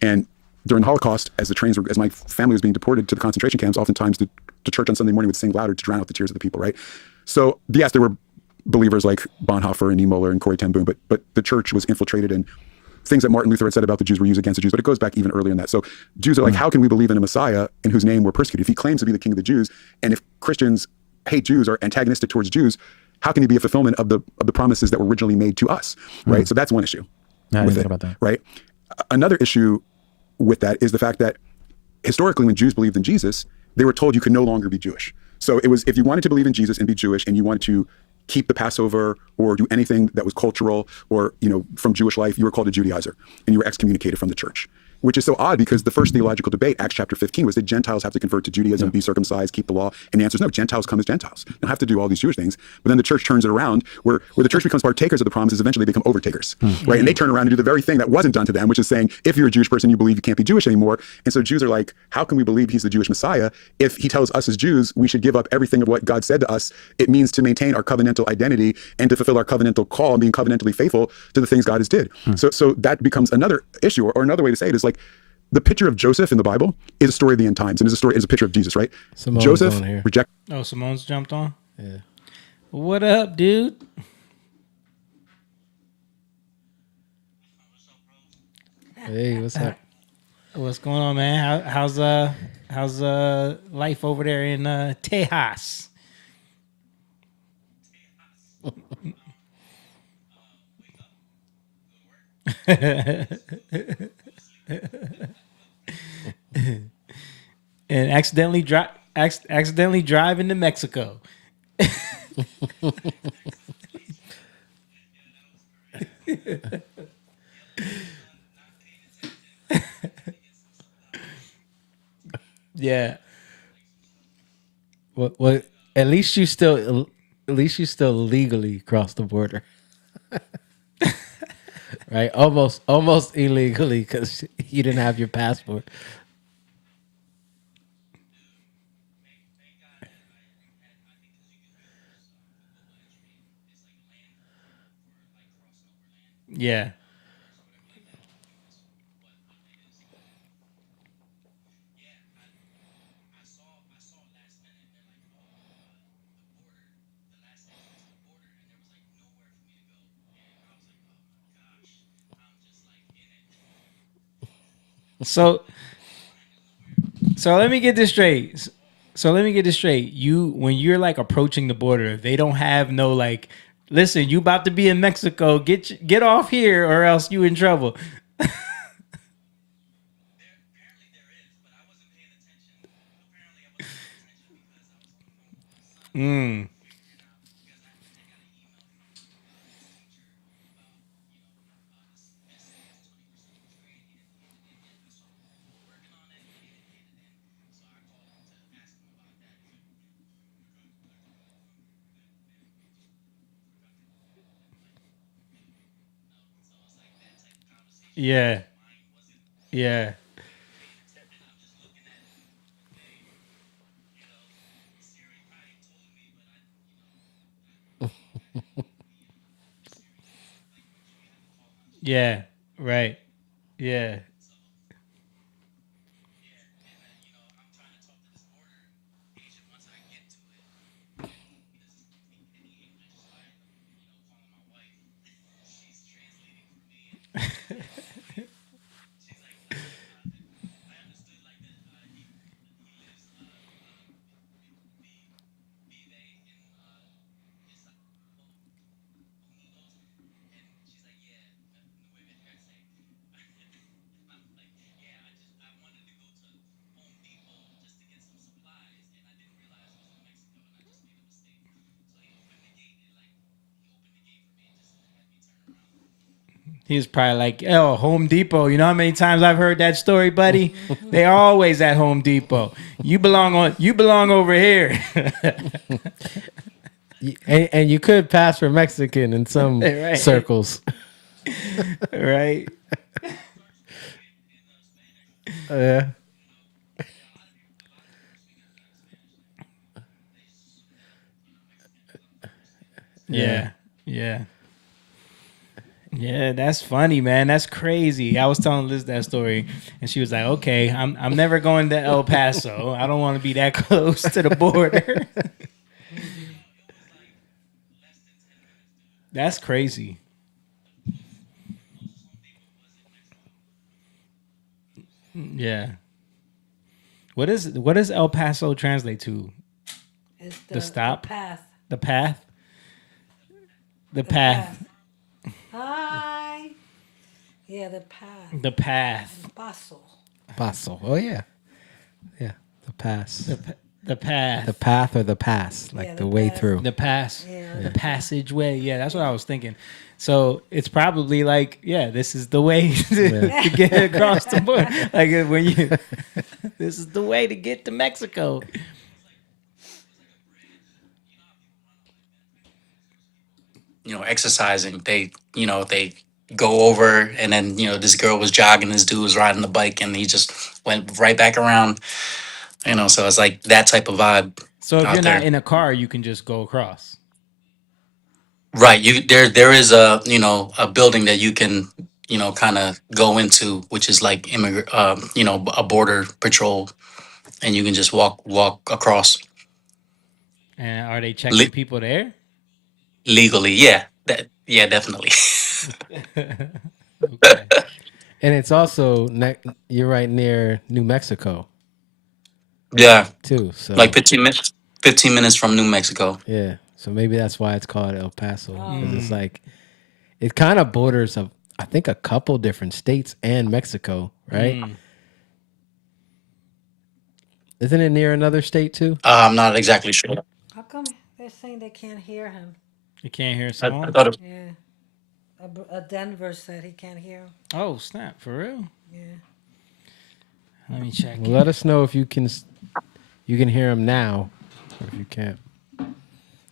And during the Holocaust, as my family was being deported to the concentration camps, oftentimes the church on Sunday morning would sing louder to drown out the tears of the people, right? So yes, there were believers like Bonhoeffer and Niemöller and Corrie ten Boom, but the church was infiltrated, and things that Martin Luther had said about the Jews were used against the Jews, but it goes back even earlier than that. So Jews are like, how can we believe in a Messiah in whose name we're persecuted? If he claims to be the king of the Jews, and if Christians hate Jews, are antagonistic towards Jews, how can he be a fulfillment of the promises that were originally made to us, right? So that's one issue. I didn't think about that. Right? Another issue with that is the fact that historically when Jews believed in Jesus, they were told you could no longer be Jewish. So it was, if you wanted to believe in Jesus and be Jewish and you wanted to keep the Passover or do anything that was cultural or, from Jewish life, you were called a Judaizer and you were excommunicated from the church. which is so odd because the first theological debate, Acts chapter 15, was that Gentiles have to convert to Judaism, be circumcised, keep the law. And the answer is no, Gentiles come as Gentiles. They don't have to do all these Jewish things. But then the church turns it around where the church becomes partakers of the promises, eventually they become overtakers, right? And they turn around and do the very thing that wasn't done to them, which is saying, if you're a Jewish person, you believe you can't be Jewish anymore. And so Jews are like, how can we believe he's the Jewish Messiah if he tells us as Jews we should give up everything of what God said to us? It means to maintain our covenantal identity and to fulfill our covenantal call and being covenantally faithful to the things God has did. So that becomes another issue, or another way to say it is like, the picture of Joseph in the Bible is a story of the end times, and is a picture of Jesus, right? Simone's Joseph on here. reject. Oh, Simone's jumped on. Yeah. What up, dude? Hey, what's up? What's going on, man? How's life over there in Tejas? And accidentally drive into Mexico. Yeah. What? At least you still legally crossed the border, right? Almost illegally because you didn't have your passport. Yeah. So let me get this straight. You, when you're like approaching the border, they don't have no like, listen, you about to be in Mexico, get off here or else you in trouble. Yeah. Yeah. Yeah. Right. Yeah. He was probably like, "Oh, Home Depot. You know how many times I've heard that story, buddy? They always at Home Depot. You belong over here." And you could pass for Mexican in some Right. circles. Right. Yeah. Yeah. Yeah. Yeah, that's funny, man. That's crazy. I was telling Liz that story, and she was like, "Okay, I'm never going to El Paso. I don't want to be that close to the border." That's crazy. Yeah. What does El Paso translate to? It's The stop? The path. The path? The path. Hi. Yeah, the path. The path. Paso. Paso. Oh yeah. Yeah. The pass. The path. The path or the pass, like Yeah, the the way path. through. The pass. Yeah. the passageway. Yeah, that's what I was thinking. So it's probably like, yeah, this is the way to get across the border. Like when you, this is the way to get to Mexico. Exercising. They go over, and then this girl was jogging, this dude was riding the bike, and he just went right back around. So it's like that type of vibe So if out you're not there. in a car, you can just go across. Right. There is a building that you can kind of go into, which is like a border patrol, and you can just walk across And are they checking people there? legally. Yeah. Yeah, definitely. Okay. And it's also you're right near New Mexico. Yeah. Too. So Like 15 minutes from New Mexico. Yeah. So maybe that's why it's called El Paso, because it's like it kind of borders of, I think, a couple different states and Mexico, right? Isn't it near another state too? I'm not exactly sure. How come they're saying they can't hear him? You can't hear I someone? thought it, Yeah. A Denver said he can't hear him. Oh, snap. For real? Yeah. Let me check. Well, let us know if you can hear him now, or if you can't.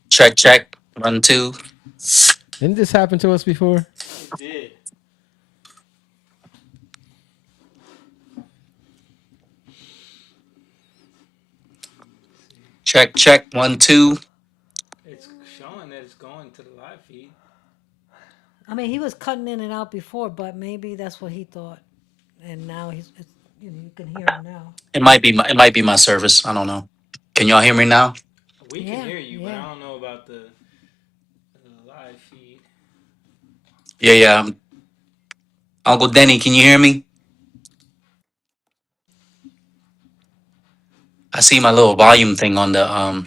check 1 2. Didn't this happen to us before? It did. Check 1 2. It's showing that it's going to the live feed. I mean, he was cutting in and out before, but maybe that's what he thought, and now you can hear him now. It might be my service. I don't know. Can y'all hear me now? We can hear you, but I don't know about the live feed. Yeah. Uncle Denny, can you hear me? I see my little volume thing on the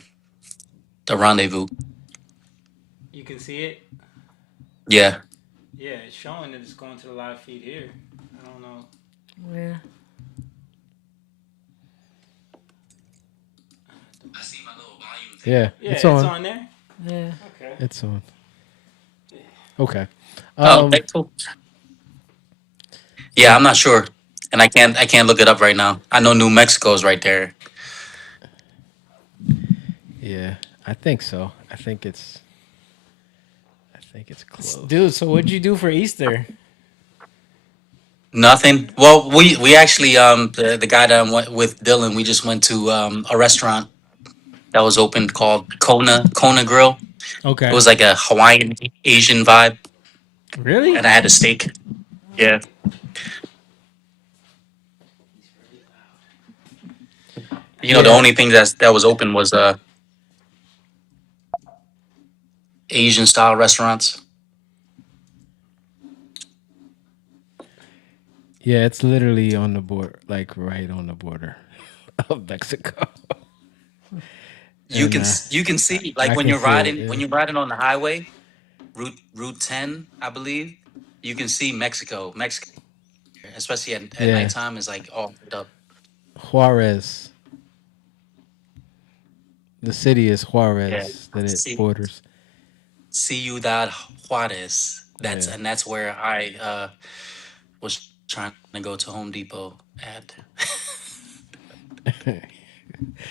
rendezvous. You can see it? Yeah. Yeah, it's showing that it's going to the live feed here. I don't know. Yeah. I see my little volume thing. Yeah, it's on there. Yeah. Okay. It's on. Okay. Okay, cool. Yeah, I'm not sure, and I can't look it up right now. I know New Mexico's right there. Yeah, I think so. I think it's close. Dude, so what'd you do for Easter? Nothing. Well, we actually the guy that I went with, Dylan, we just went to a restaurant that was open called Kona Grill. Okay. It was like a Hawaiian Asian vibe. Really? And I had a steak. Yeah. The only thing that was open was Asian style restaurants. Yeah, it's literally on the border, like right on the border of Mexico. You can see, like, when you're riding on the highway, Route 10, I believe, you can see Mexico, especially at nighttime, is like all lit up. Juarez. The city is Juarez that it borders. Ciudad Juarez. That's where I was trying to go to Home Depot at.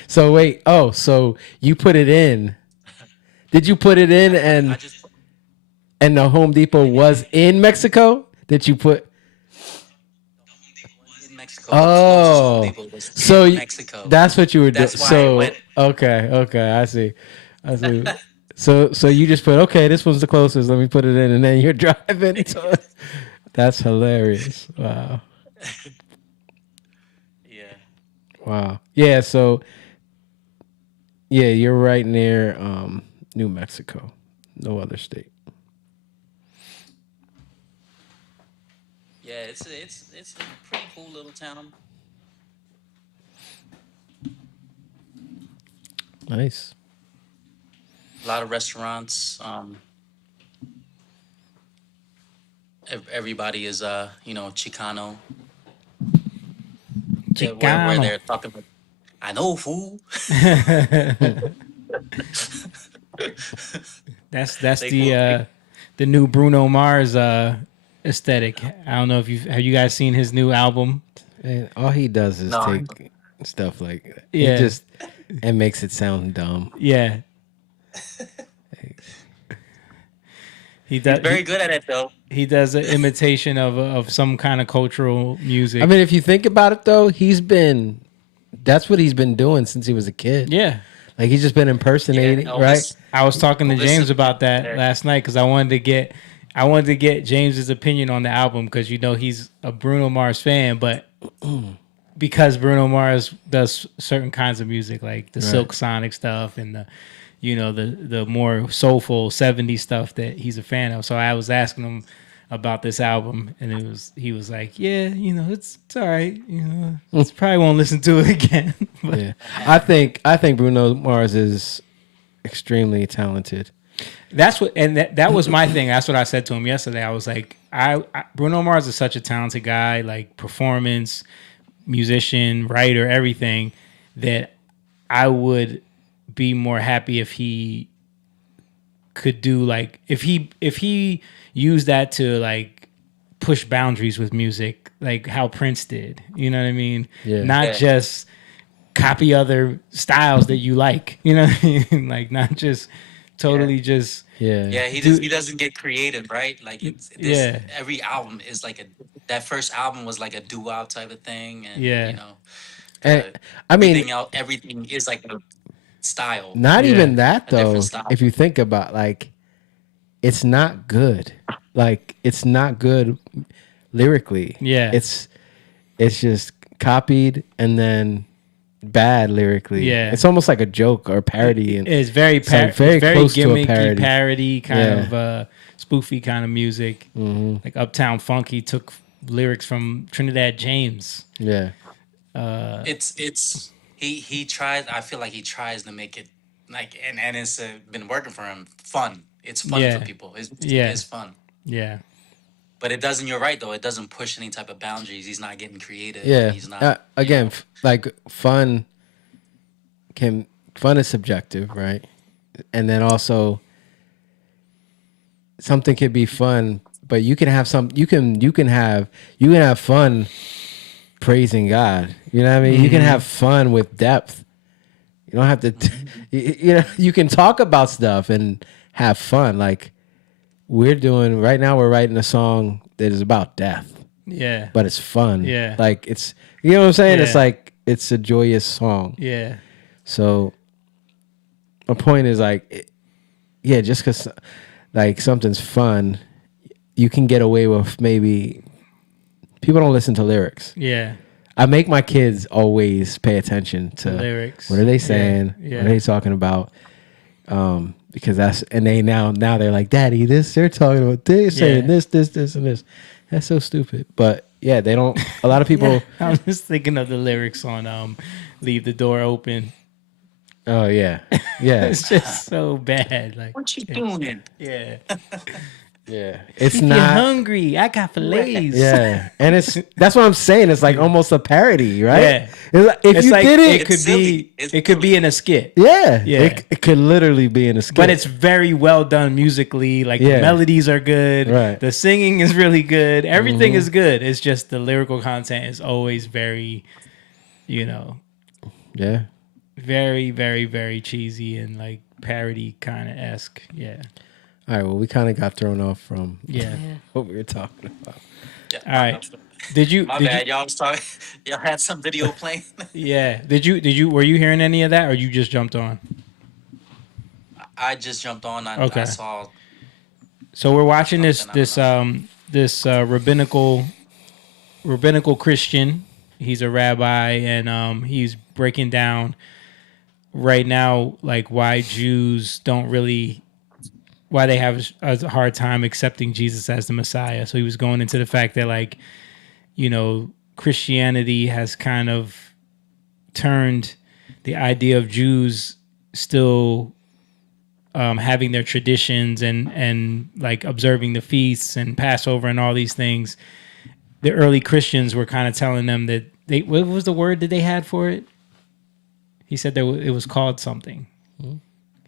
So wait, so you put it in? Did you put it in and the Home Depot was in Mexico? Did you put? In Mexico. Oh, so Mexico. That's what you were doing. That's why I went. Okay, I see. So you just put, okay, this one's the closest. Let me put it in, and then you're driving. That's hilarious. Wow. Yeah. Wow. Yeah. So. Yeah, you're right near New Mexico. No other state. Yeah, it's a pretty cool little town. Nice. A lot of restaurants. Everybody is Chicano. Where they're talking about, I know, fool. That's They the new Bruno Mars aesthetic. I don't know if have you guys seen his new album? And all he does is No. take stuff like Yeah. he just and makes it sound dumb. Yeah. He's very good at it though. He does an imitation of some kind of cultural music. I mean, if you think about it, though, that's what he's been doing since he was a kid. Yeah. Like, he's just been impersonating, right? I was talking to James about that last night because I wanted to get James's opinion on the album because, you know, he's a Bruno Mars fan, but because Bruno Mars does certain kinds of music, like the Silk Sonic stuff and the more soulful 70s stuff that he's a fan of. So I was asking him about this album, and he was like, yeah, you know, it's all right, you know, probably won't listen to it again. But yeah, I think Bruno Mars is extremely talented. That's what, and that was my thing. That's what I said to him yesterday. I was like, Bruno Mars is such a talented guy, like performance, musician, writer, everything, that I would be more happy if he could do, like, if he used that to like push boundaries with music, like how Prince did. You know what I mean? Yeah. Not just copy other styles that you like. You know what I mean? Like, not just totally just He doesn't get creative, right? Like every album is like that first album was like a doo-wop type of thing, and you know, and I mean, everything is like a style. Not even that, though. different style. If you think about, like, it's not good. Like, it's not good lyrically. Yeah. It's just copied and then bad lyrically. Yeah. It's almost like a joke or parody. And it's very very it's very close to a gimmicky, parody. kind of spoofy kind of music. Mm-hmm. Like Uptown Funk, he took lyrics from Trinidad James. Yeah. He tries. I feel like he tries to make it like, and it's been working for him. Fun. It's fun for people. It's fun. Yeah. But it doesn't. You're right though. It doesn't push any type of boundaries. He's not getting creative. Yeah. He's not. Again, like fun is subjective, right? And then also something could be fun, but you can have you can have fun praising God. You know what I mean? Mm-hmm. You can have fun with depth. You don't have to, you can talk about stuff and have fun. Like right now, we're writing a song that is about death. Yeah. But it's fun. Yeah. Like it's, you know what I'm saying? Yeah. It's like, it's a joyous song. Yeah. So my point is like, just because like something's fun, you can get away with maybe people don't listen to lyrics. Yeah. I make my kids always pay attention to lyrics. What are they saying? Yeah. What are they talking about? Because they now they're like, Daddy, they're talking about, they're saying this, and this. That's so stupid. But yeah, they don't. A lot of people. I'm just thinking of the lyrics on "Leave the Door Open." Oh yeah, yeah. It's just so bad. Like, what you doing? Yeah. Yeah, it's if not. You're hungry. I got fillets. Yeah, and that's what I'm saying. It's like almost a parody, right? Yeah. It's like, if you did it could be in a skit. Yeah, yeah. It could literally be in a skit. But it's very well done musically. Like the melodies are good. Right. The singing is really good. Everything is good. It's just the lyrical content is always very, yeah, very, very, very cheesy and like parody kind of esque. Yeah. All right. Well, we kind of got thrown off from what we were talking about. Yeah, all right. Did you? My bad. Y'all was talking. Y'all had some video playing. Yeah. Did you? Were you hearing any of that, or you just jumped on? I just jumped on. I saw. So we're watching this rabbinical Christian. He's a rabbi, and he's breaking down right now like why Jews why they have a hard time accepting Jesus as the Messiah. So he was going into the fact that like, Christianity has kind of turned the idea of Jews still having their traditions and like observing the feasts and Passover and all these things. The early Christians were kind of telling them that what was the word that they had for it? He said that it was called something.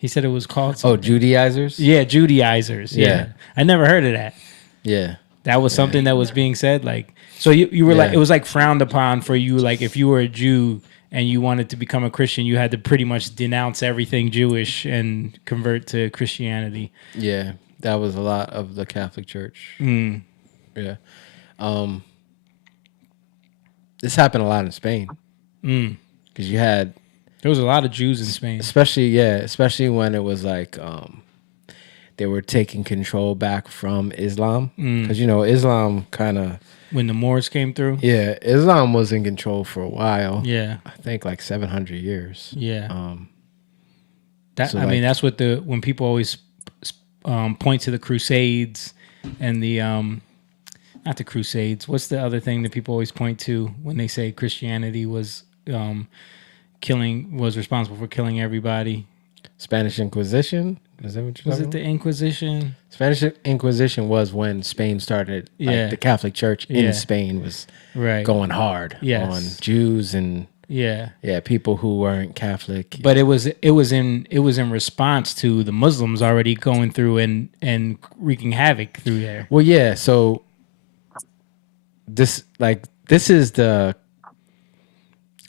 He said it was called something. Oh, Judaizers? Yeah, Judaizers. Yeah. I never heard of that. Yeah. That was something that was being said. Like, so you were like, it was like frowned upon for you. Like, if you were a Jew and you wanted to become a Christian, you had to pretty much denounce everything Jewish and convert to Christianity. Yeah. That was a lot of the Catholic Church. Mm. Yeah. This happened a lot in Spain. Because there was a lot of Jews in Spain. Especially when it was like they were taking control back from Islam. Because, Islam kind of... When the Moors came through? Yeah, Islam was in control for a while. Yeah. I think like 700 years. Yeah. So that's what when people always point to the Crusades and the... not the Crusades. What's the other thing that people always point to when they say Christianity was responsible for killing everybody? Spanish Inquisition? Is that what you're talking about? Was it the Inquisition? Spanish Inquisition was when Spain started. Like, the Catholic Church in Spain was going hard on Jews and people who weren't Catholic. But it was in response to the Muslims already going through and wreaking havoc through there. Well, yeah. So this is the,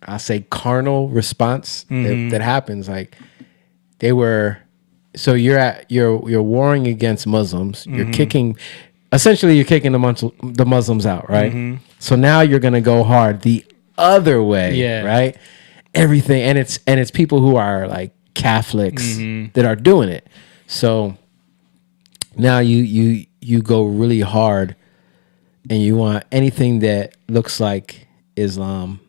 I'll say, carnal response that happens. Like they were. So you're warring against Muslims. You're kicking the Muslims out, right? So now you're gonna go hard the other way, right? Everything, and it's people who are like Catholics that are doing it. So now you go really hard, and you want anything that looks like Islam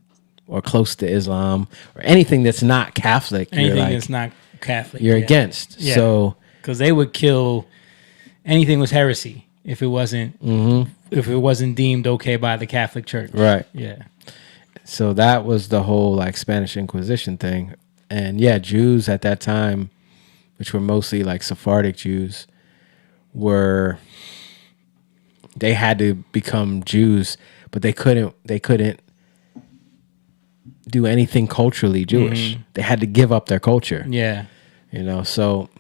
or close to Islam or anything that's not Catholic. Anything that's not Catholic, you're against. So because they would kill anything was heresy if it wasn't deemed okay by the Catholic Church, right? Yeah. So that was the whole like Spanish Inquisition thing, and Jews at that time, which were mostly like Sephardic Jews, they had to become Jews, but they couldn't do anything culturally Jewish. They had to give up their culture. Yeah. So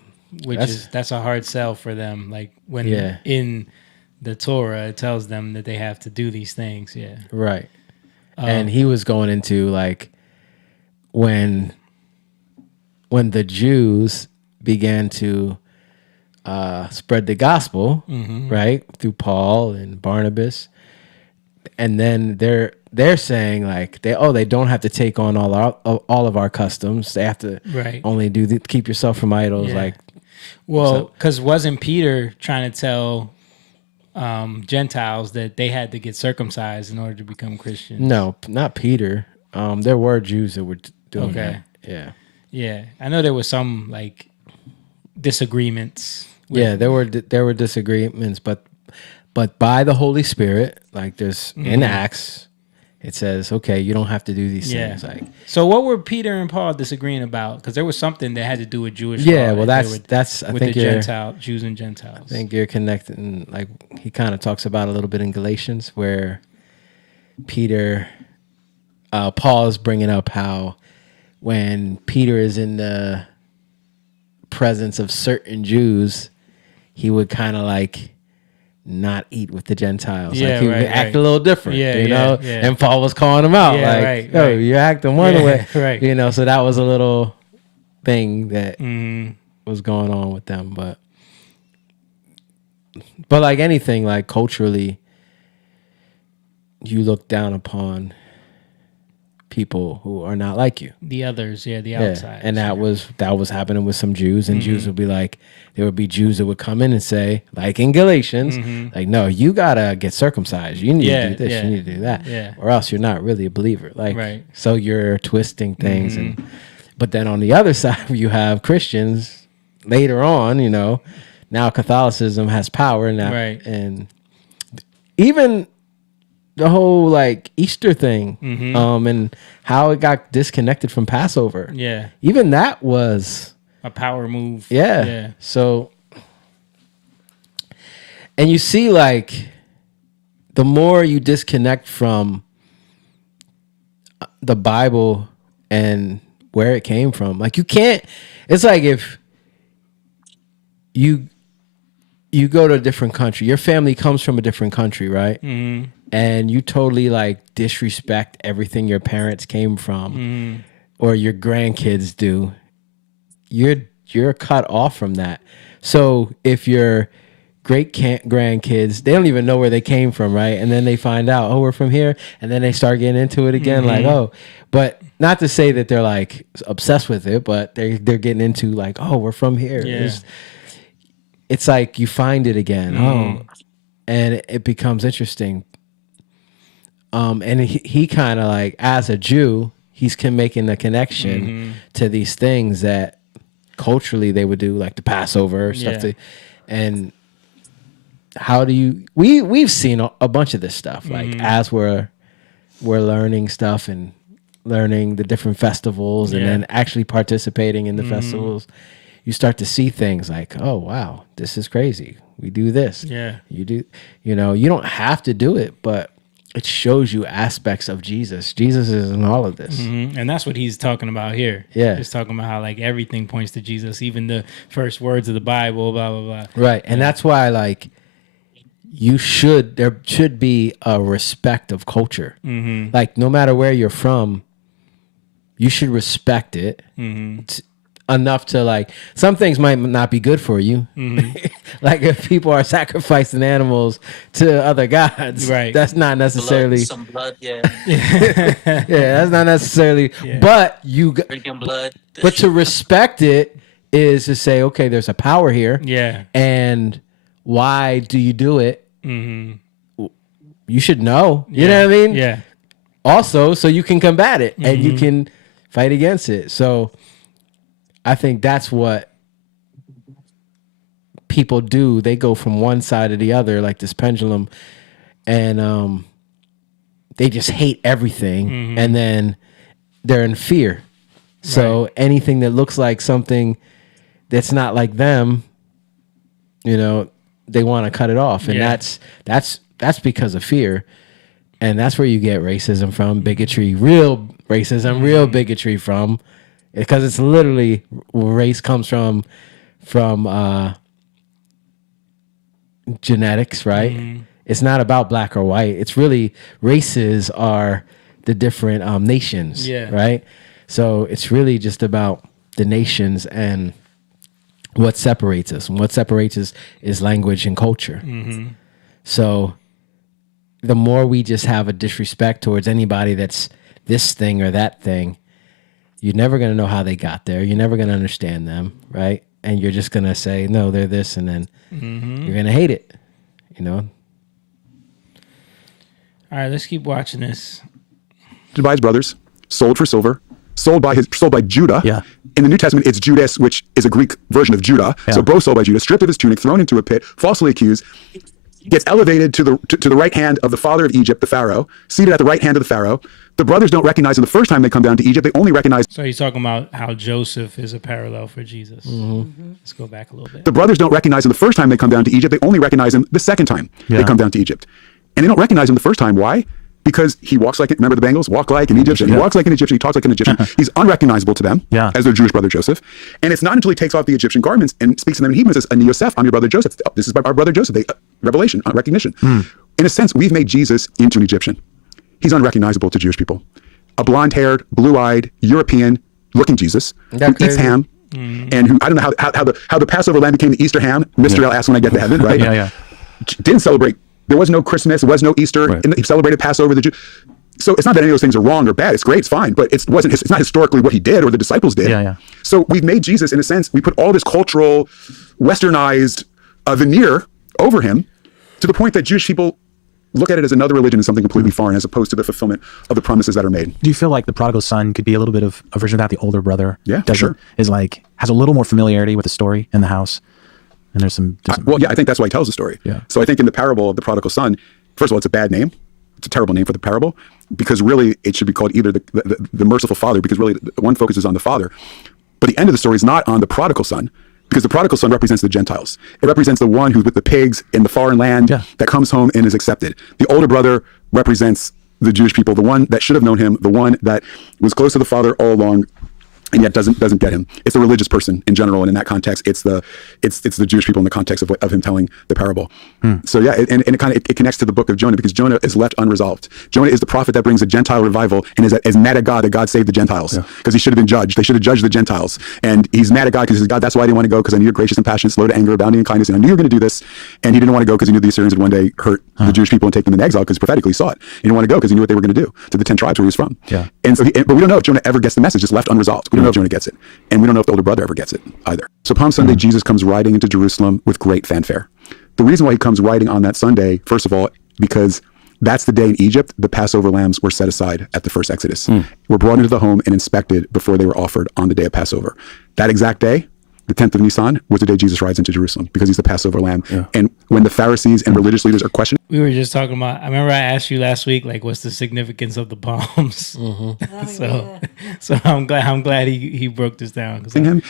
that's a hard sell for them. Like when in the Torah it tells them that they have to do these things. Yeah. Right. And he was going into like when the Jews began to spread the gospel, right, through Paul and Barnabas, and then they're saying like they don't have to take on all of our customs. They have to only keep yourself from idols. Yeah. Like, because wasn't Peter trying to tell Gentiles that they had to get circumcised in order to become Christians? No, not Peter. There were Jews that were doing that. Yeah. I know there was some like disagreements. There were disagreements, but by the Holy Spirit, like there's in Acts, it says, okay, you don't have to do these things. Like, so what were Peter and Paul disagreeing about? Because there was something that had to do with Jewish law. Well, that's I think the Jews and Gentiles. I think you're connecting. Like he kind of talks about a little bit in Galatians where Paul is bringing up how when Peter is in the presence of certain Jews, he would kind of like not eat with the Gentiles. Like he would act a little different, you know? And Paul was calling him out you're acting one way. Right. So that was a little thing that was going on with them. But like anything, like culturally, you look down upon people who are not like you. The others, the outside. And that was happening with some Jews, and Jews would be like, there would be Jews that would come in and say, like in Galatians, like, no, you gotta get circumcised. You need to do this, you need to do that. Or else you're not really a believer. Like so you're twisting things but then on the other side you have Christians later on, now Catholicism has power now. And even the whole like Easter thing, and how it got disconnected from Passover. Yeah. Even that was a power move. Yeah. So, and you see like the more you disconnect from the Bible and where it came from, like you can't, it's like if you go to a different country. Your family comes from a different country, right? Mm-hmm. And you totally like disrespect everything your parents came from, Mm-hmm. or your grandkids do. You're cut off from that. So if your grandkids, they don't even know where they came from, right? And then they find out, oh, we're from here, and then they start getting into it again, like, oh, but not to say that they're like obsessed with it, but they're getting into like, oh, we're from here. Yeah. It's like you find it again, oh, and it becomes interesting. And he kind of like, as a Jew, he's making the connection to these things that culturally they would do, like the Passover stuff. And how do you? We've seen a bunch of this stuff, like as we're learning stuff and learning the different festivals, and then actually participating in the festivals. You start to see things like, oh wow, this is crazy. We do this. Yeah. You do. You know, you don't have to do it, but it shows you aspects of Jesus. Jesus is in all of this. And that's what he's talking about here. Yeah. He's talking about how like everything points to Jesus, even the first words of the Bible, blah, blah, blah. Right. And that's why like there should be a respect of culture. Like no matter where you're from, you should respect it enough to like, some things might not be good for you. Like if people are sacrificing animals to other gods, right? That's not necessarily some blood, yeah. Yeah, that's not necessarily. But you Drinking blood. But to respect it is to say, okay, there's a power here. Yeah. And why do you do it? You should know. You know what I mean? Yeah. Also, so you can combat it and you can fight against it. So I think that's what people do. They go from one side to the other, like this pendulum, and they just hate everything, and then they're in fear. So anything that looks like something that's not like them, you know, they want to cut it off, and that's because of fear, and that's where you get racism from, bigotry, real racism, real bigotry from. Because it's literally where race comes from genetics, right? It's not about black or white. It's really races are the different nations, right? So it's really just about the nations and what separates us. And what separates us is language and culture. So the more we just have a disrespect towards anybody that's this thing or that thing, you're never going to know how they got there. You're never going to understand them, right? And you're just going to say, no, they're this, and then you're going to hate it, you know? All right, let's keep watching this. By his brothers, sold for silver, sold by Judah. Yeah. In the New Testament, it's Judas, which is a Greek version of Judah. Yeah. So both sold by Judah, stripped of his tunic, thrown into a pit, falsely accused, gets elevated to the right hand of the father of Egypt, the Pharaoh, seated at the right hand of the Pharaoh. The brothers don't recognize him the first time they come down to Egypt. They only recognize. So he's talking about how Joseph is a parallel for Jesus. Let's go back a little bit. The brothers don't recognize him the first time they come down to Egypt. They only recognize him the second time they come down to Egypt. And they don't recognize him the first time. Why? Because he walks like, remember the Bengals? Walk like an Egyptian. He walks like an Egyptian. He talks like an Egyptian. He's unrecognizable to them as their Jewish brother Joseph. And it's not until he takes off the Egyptian garments and speaks to them in Hebrew and says, Ani Yosef, I'm your brother Joseph. Oh, this is our brother Joseph. Revelation, recognition. In a sense, we've made Jesus into an Egyptian. He's unrecognizable to Jewish people. A blonde-haired, blue-eyed, European-looking Jesus who eats ham, and who, I don't know how the Passover lamb became the Easter ham. Mr. L asked when I get to heaven, right? Didn't celebrate. There was no Christmas. There was no Easter. He celebrated Passover. So it's not that any of those things are wrong or bad. It's great. It's fine. But it's not historically what he did or the disciples did. So we've made Jesus, in a sense, we put all this cultural, westernized veneer over him to the point that Jewish people look at it as another religion and something completely foreign, as opposed to the fulfillment of the promises that are made. Do you feel like the prodigal son could be a little bit of a version of that? The older brother, sure, is like has a little more familiarity with the story in the house, and there's some. Well, yeah, I think that's why he tells the story. So I think in the parable of the prodigal son, first of all, it's a bad name. It's a terrible name for the parable, because really it should be called either the merciful father, because really one focuses on the father, but the end of the story is not on the prodigal son. Because the prodigal son represents the Gentiles. It represents the one who's with the pigs in the foreign land that comes home and is accepted. The older brother represents the Jewish people, the one that should have known him, the one that was close to the father all along, and yet doesn't get him. It's a religious person in general, and in that context, it's the Jewish people in the context of him telling the parable. So yeah, and it connects to the book of Jonah, because Jonah is left unresolved. Jonah is the prophet that brings a Gentile revival and is mad at God that God saved the Gentiles, because he should have been judged. They should have judged the Gentiles, and he's mad at God because he says, God, that's why I didn't want to go, because I knew you're gracious and passionate, slow to anger, abounding in kindness, and I knew you were going to do this. And he didn't want to go because he knew the Assyrians would one day hurt the Jewish people and take them in exile, because prophetically he saw it. He didn't want to go because he knew what they were going to do to the 10 tribes where he was from. Yeah. And so, but we don't know if Jonah ever gets the message. It's left unresolved. We don't know if Jonah gets it, and we don't know if the older brother ever gets it either. So Palm Sunday, Jesus comes riding into Jerusalem with great fanfare. The reason why he comes riding on that Sunday, first of all, because that's the day in Egypt the Passover lambs were set aside at the first Exodus. Were brought into the home and inspected before they were offered on the day of Passover. That exact day, the 10th of Nisan, was the day Jesus rides into Jerusalem, because he's the Passover lamb. And when the Pharisees and religious leaders are questioning, we were just talking about, I remember I asked you last week, like, what's the significance of the palms? So I'm glad he broke this down.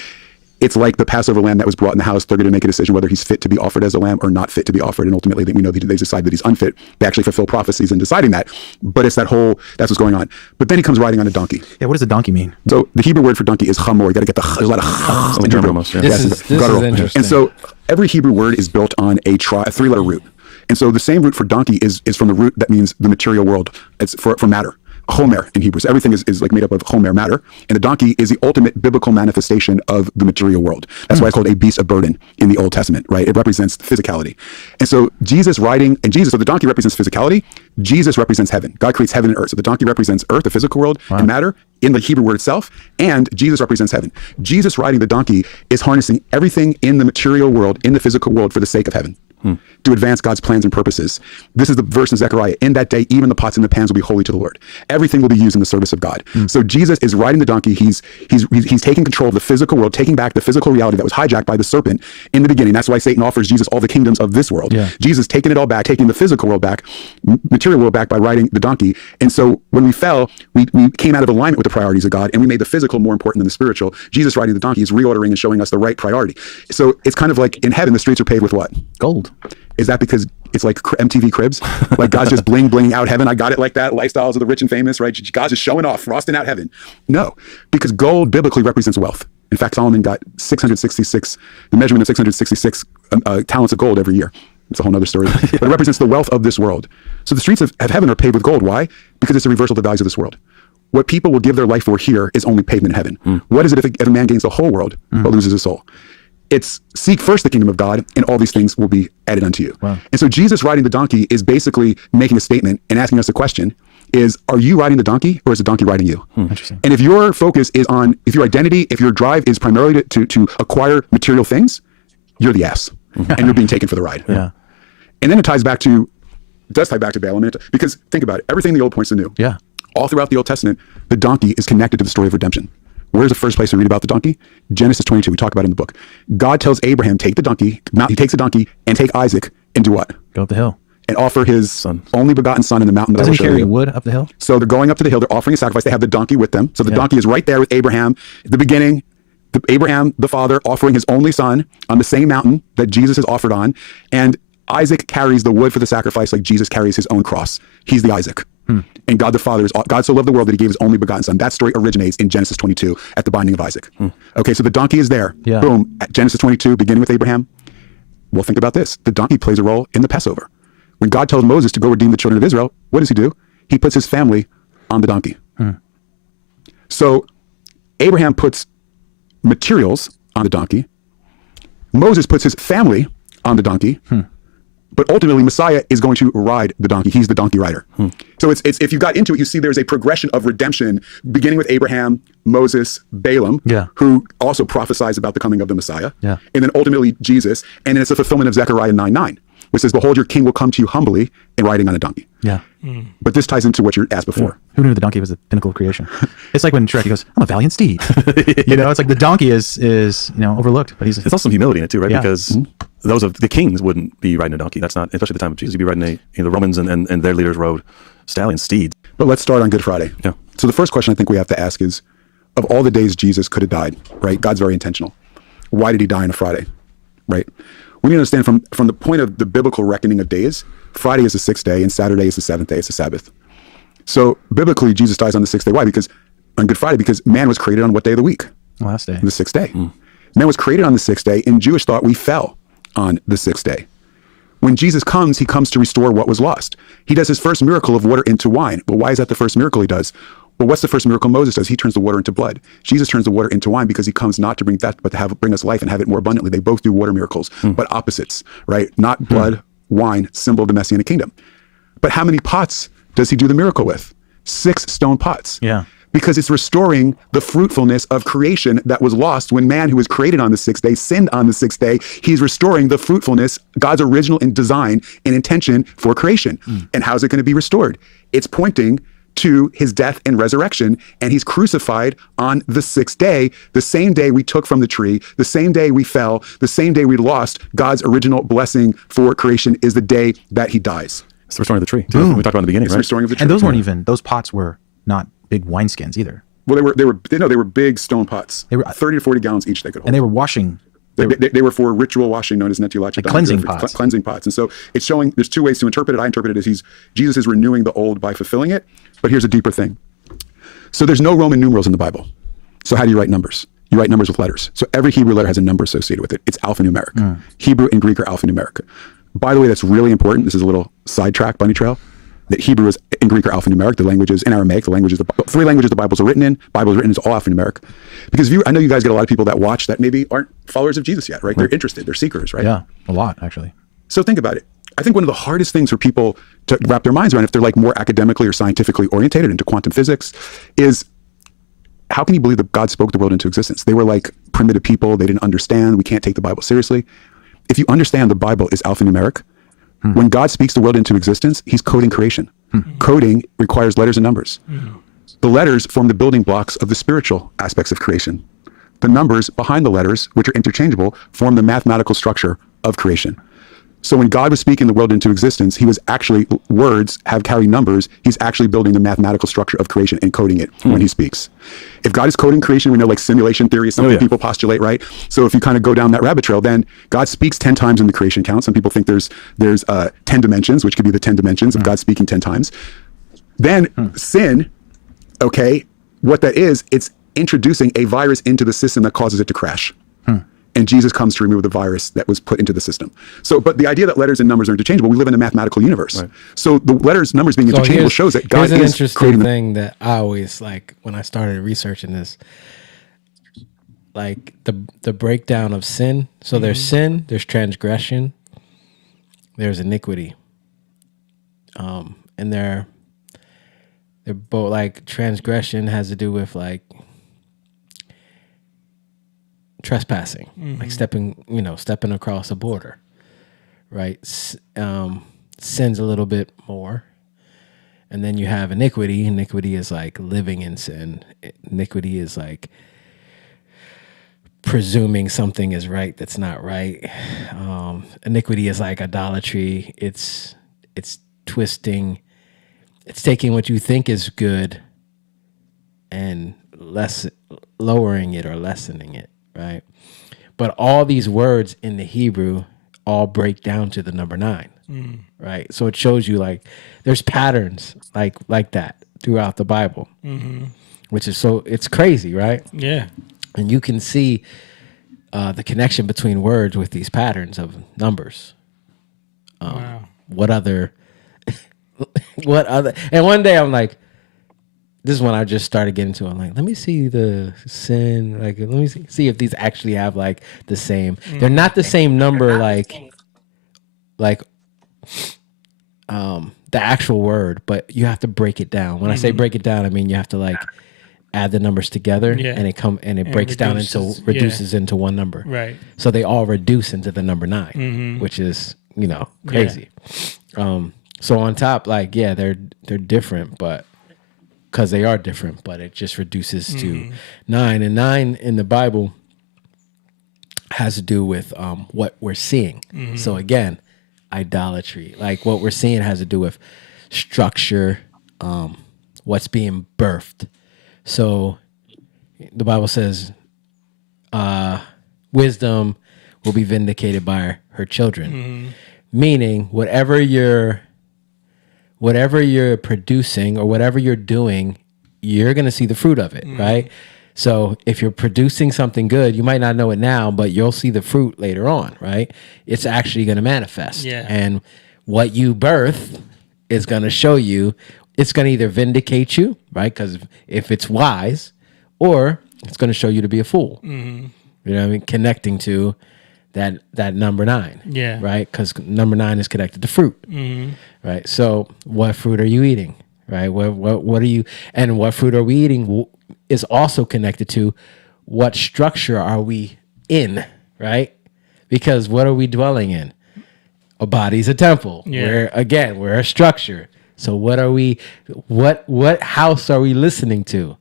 It's like the Passover lamb that was brought in the house. They're going to make a decision whether he's fit to be offered as a lamb or not fit to be offered. And ultimately, we know that they decide that he's unfit. They actually fulfill prophecies in deciding that. But it's that's what's going on. But then he comes riding on a donkey. Yeah, what does a donkey mean? So the Hebrew word for donkey is chamor. You got to get there's a lot of in the Hebrew. This is interesting. And so every Hebrew word is built on a 3-letter root. And so the same root for donkey is from the root that means the material world. It's for matter. Homer in Hebrew. So everything is like made up of Homer, matter, and the donkey is the ultimate biblical manifestation of the material world. That's why it's called a beast of burden in the Old Testament, right? It represents physicality. And so Jesus riding, so the donkey represents physicality, Jesus represents heaven. God creates heaven and earth. So the donkey represents earth, the physical world, and matter in the Hebrew word itself, and Jesus represents heaven. Jesus riding the donkey is harnessing everything in the material world, in the physical world, for the sake of heaven. To advance God's plans and purposes. This is the verse in Zechariah. In that day, even the pots and the pans will be holy to the Lord. Everything will be used in the service of God. So Jesus is riding the donkey. He's taking control of the physical world, taking back the physical reality that was hijacked by the serpent in the beginning. That's why Satan offers Jesus all the kingdoms of this world. Jesus taking it all back, taking the physical world back, material world back by riding the donkey. And so when we fell, we came out of alignment with the priorities of God, and we made the physical more important than the spiritual. Jesus riding the donkey is reordering and showing us the right priority. So it's kind of like in heaven, the streets are paved with what? Gold. Is that because it's like MTV Cribs? Like God's just blinging out heaven? I got it like that. Lifestyles of the rich and famous, right? God's just showing off, frosting out heaven. No, because gold biblically represents wealth. In fact, Solomon got the measurement of 666 talents of gold every year. It's a whole other story. But it represents the wealth of this world. So the streets of heaven are paved with gold. Why? Because it's a reversal of the values of this world. What people will give their life for here is only pavement in heaven. What is it if a man gains the whole world but loses his soul? It's seek first the kingdom of God, and all these things will be added unto you. And so Jesus riding the donkey is basically making a statement and asking us a question is, are you riding the donkey, or is the donkey riding you? Interesting. And if your focus is on, if your identity, if your drive is primarily to acquire material things, you're the ass and you're being taken for the ride. Yeah. And then it does tie back to Balaam, because think about it, everything in the old points to new. Yeah. All throughout the Old Testament, the donkey is connected to the story of redemption. Where's the first place we read about the donkey? Genesis 22. We talk about it in the book. God tells Abraham, he takes the donkey and take Isaac and do what? Go up the hill. And offer his only begotten son in the mountain. Doesn't he carry wood up the hill? So they're going up to the hill. They're offering a sacrifice. They have the donkey with them. So the donkey is right there with Abraham at the beginning. Abraham, the father, offering his only son on the same mountain that Jesus is offered on. And Isaac carries the wood for the sacrifice like Jesus carries his own cross. He's the Isaac. And God the Father God so loved the world that he gave his only begotten son. That story originates in Genesis 22 at the binding of Isaac. Okay, so the donkey is there. Boom. At Genesis 22, beginning with Abraham. Well, think about this. The donkey plays a role in the Passover. When God tells Moses to go redeem the children of Israel, what does he do? He puts his family on the donkey. So Abraham puts materials on the donkey. Moses puts his family on the donkey. But ultimately, Messiah is going to ride the donkey. He's the donkey rider. So it's if you got into it, you see there's a progression of redemption beginning with Abraham, Moses, Balaam, who also prophesies about the coming of the Messiah. And then ultimately Jesus. And then it's a fulfillment of Zechariah 9:9, which says, behold, your king will come to you humbly and riding on a donkey. But this ties into what you asked before. Who knew the donkey was the pinnacle of creation? It's like when Shrek, he goes, I'm a valiant steed. It's like the donkey is overlooked. But it's also some humility in it too, right? Because those of the kings wouldn't be riding a donkey. That's not, especially at the time of Jesus, you'd be riding the Romans and their leaders rode stallion steeds. But let's start on Good Friday. So the first question I think we have to ask is, of all the days Jesus could have died, right? God's very intentional. Why did he die on a Friday, right? We need to understand from the point of the biblical reckoning of days, Friday is the 6th day and Saturday is the 7th day. It's the Sabbath. So biblically, Jesus dies on the 6th day. Why? Because on Good Friday because man was created on what day of the week? Last day. The sixth day. Man was created on the sixth day. In Jewish thought, we fell on the sixth day. When Jesus comes, he comes to restore what was lost. He does his first miracle of water into wine. Well, why is that the first miracle he does? Well, what's the first miracle Moses does? He turns the water into blood. Jesus turns the water into wine because he comes not to bring death, but to bring us life and have it more abundantly. They both do water miracles, but opposites, right? Not blood, wine, symbol of the Messianic kingdom. But how many pots does he do the miracle with? 6 stone pots. Yeah. Because it's restoring the fruitfulness of creation that was lost when man, who was created on the sixth day, sinned on the sixth day. He's restoring the fruitfulness, God's original design and intention for creation. And how's it going to be restored? It's pointing to his death and resurrection, and he's crucified on the sixth day, the same day we took from the tree, the same day we fell, the same day we lost God's original blessing for creation is the day that he dies. It's the restoring of the tree. Too. We talked about in the beginning, It's right? restoring of the tree. And those weren't even, those pots were not big wineskins either. Well, they were big stone pots. They were 30 to 40 gallons each they could hold. And they were washing. They were for ritual washing, known as netilacha. Like cleansing pots. Cleansing pots. And so it's showing, there's 2 ways to interpret it. I interpret it as Jesus is renewing the old by fulfilling it. But here's a deeper thing. So there's no Roman numerals in the Bible. So how do you write numbers? You write numbers with letters. So every Hebrew letter has a number associated with it. It's alphanumeric. Hebrew and Greek are alphanumeric. By the way, that's really important. This is a little sidetrack, bunny trail. That Hebrew and Greek are alphanumeric. The languages in Aramaic, the languages, the 3 languages the Bibles are written in. Bible is written is all alphanumeric. Because I know you guys get a lot of people that watch that maybe aren't followers of Jesus yet, right? They're interested. They're seekers, right? Yeah, a lot actually. So think about it. I think one of the hardest things for people to wrap their minds around, if they're like more academically or scientifically orientated into quantum physics, is how can you believe that God spoke the world into existence? They were like primitive people. They didn't understand. We can't take the Bible seriously. If you understand the Bible is alphanumeric, when God speaks the world into existence, he's coding creation. Coding requires letters and numbers. The letters form the building blocks of the spiritual aspects of creation. The numbers behind the letters, which are interchangeable, form the mathematical structure of creation. So when God was speaking the world into existence, he was actually, words carry numbers. He's actually building the mathematical structure of creation and coding it when he speaks. If God is coding creation, we know like simulation theory is something people postulate, right? So if you kind of go down that rabbit trail, then God speaks 10 times in the creation count. Some people think there's 10 dimensions, which could be the 10 dimensions of God speaking 10 times. Then sin, okay, what that is, it's introducing a virus into the system that causes it to crash. And Jesus comes to remove the virus that was put into the system. So, but the idea that letters and numbers are interchangeable, we live in a mathematical universe. Right. So the letters, numbers being interchangeable shows that God is an interesting creating thing that I always like when I started researching this, like the breakdown of sin. So there's sin, there's transgression, there's iniquity. And they're both like transgression has to do with like trespassing, like stepping across a border, right? Sin's a little bit more. And then you have iniquity. Iniquity is like living in sin. Iniquity is like presuming something is right that's not right. Iniquity is like idolatry. It's twisting. It's taking what you think is good and lowering it or lessening it. Right. But all these words in the Hebrew all break down to the number 9. Right. So it shows you like there's patterns like that throughout the Bible, which is it's crazy. Right. Yeah. And you can see the connection between words with these patterns of numbers. Wow. What other, and one day I'm like, this is when I just started getting to it. I'm like, let me see the sin. Like, let me see if these actually have like the same. They're not the same number, like the actual word, but you have to break it down. When I say break it down, I mean you have to like add the numbers together, and it breaks down into reduces into one number. Right. So they all reduce into the number 9, which is crazy. So on top, like they're different, but. Because they are different, but it just reduces to 9. And 9 in the Bible has to do with what we're seeing. So again, idolatry. Like what we're seeing has to do with structure, what's being birthed. So the Bible says wisdom will be vindicated by her children. Meaning whatever you're producing or whatever you're doing you're going to see the fruit of it, right? So if you're producing something good, you might not know it now, but you'll see the fruit later on, right? It's actually going to manifest. Yeah. And what you birth is going to show you, it's going to either vindicate you, right? Because if it's wise, or it's going to show you to be a fool. Mm-hmm. You know what I mean? Connecting to that number 9. Yeah. Right? Because number 9 is connected to fruit. Mm-hmm. Right? So what fruit are you eating? Right? What are you, and what fruit are we eating is also connected to what structure are we in, right? Because what are we dwelling in? A body's a temple. Yeah. We're a structure. So what are we, what house are we listening to?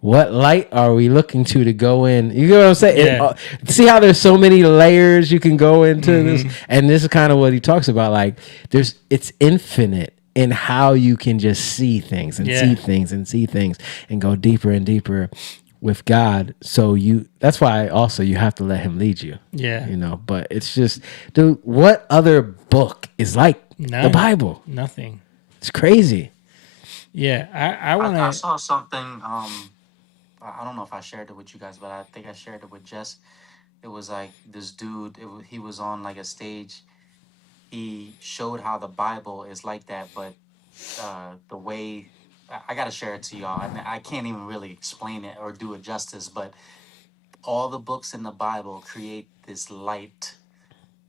What light are we looking to go in? You know what I'm saying? Yeah. See how there's so many layers you can go into this? And this is kind of what he talks about. Like it's infinite in how you can just see things and see things and see things and go deeper and deeper with God. So that's why also you have to let him lead you. Yeah. You know, but it's just, dude, what other book is like the Bible? Nothing. It's crazy. Yeah. I saw something, I don't know if I shared it with you guys, but I think I shared it with Jess. It was like this dude, he was on like a stage. He showed how the Bible is like that, but the way, I got to share it to y'all. I can't even really explain it or do it justice, but all the books in the Bible create this light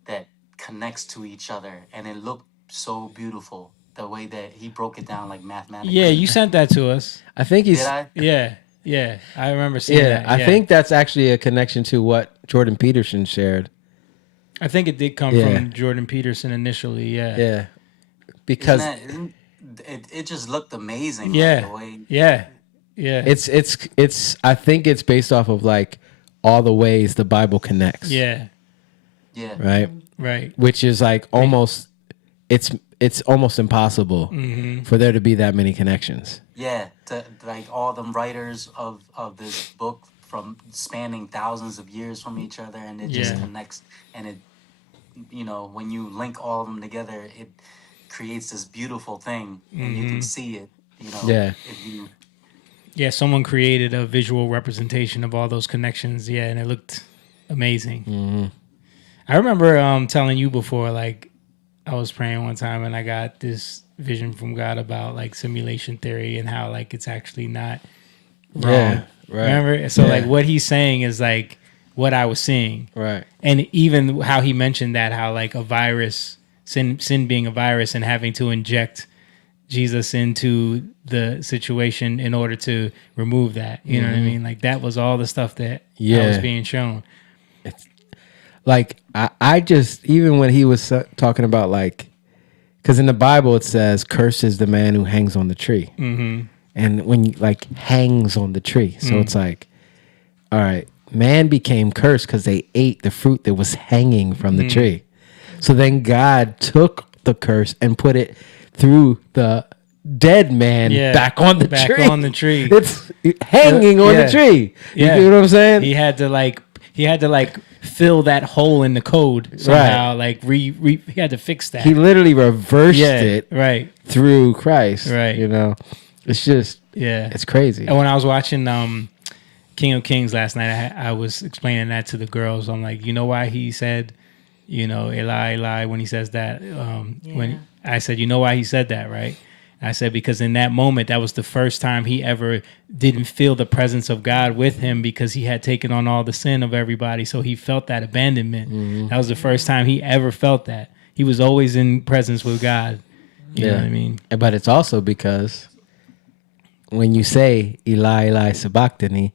that connects to each other, and it looked so beautiful the way that he broke it down like mathematically. Yeah, you sent that to us. I think he's... Did I? Yeah. I remember seeing that. I think that's actually a connection to what Jordan Peterson shared. I think it did come from Jordan Peterson initially, Yeah. Because... It just looked amazing. Yeah. Like, the way... Yeah. It's I think it's based off of like all the ways the Bible connects. Yeah. Yeah. Right. Which is like almost it's almost impossible for there to be that many connections. Yeah, like all them writers of this book from spanning thousands of years from each other, and it just connects, and it, when you link all of them together, it creates this beautiful thing, and you can see it, if you... Yeah, someone created a visual representation of all those connections, and it looked amazing. I remember telling you before, like, I was praying one time, and I got this vision from God about, like, simulation theory and how, like, it's actually not wrong. Yeah, right. Remember? So, like, what he's saying is, like, what I was seeing. Right. And even how he mentioned that, how, like, a virus, sin being a virus and having to inject Jesus into the situation in order to remove that. You know what I mean? Like, that was all the stuff that was being shown. It's like, I just, even when he was talking about, like, because in the Bible it says, "Cursed is the man who hangs on the tree." And when you, like, hangs on the tree. So it's like, all right, man became cursed because they ate the fruit that was hanging from the tree. So then God took the curse and put it through the dead man back on the tree. Back on the tree. It's hanging on the tree. You know what I'm saying? He had to fill that hole in the code somehow. Like he had to fix that. He literally reversed it through Christ. Right. It's just it's crazy. And when I was watching King of Kings last night, I was explaining that to the girls. I'm like, you know why he said, Eli, Eli, when he says that, when I said, you know why he said that, right? I said, because in that moment, that was the first time he ever didn't feel the presence of God with him, because he had taken on all the sin of everybody. So he felt that abandonment. That was the first time he ever felt that. He was always in presence with God. You know what I mean? But it's also because when you say Eli, Eli, sabachthani,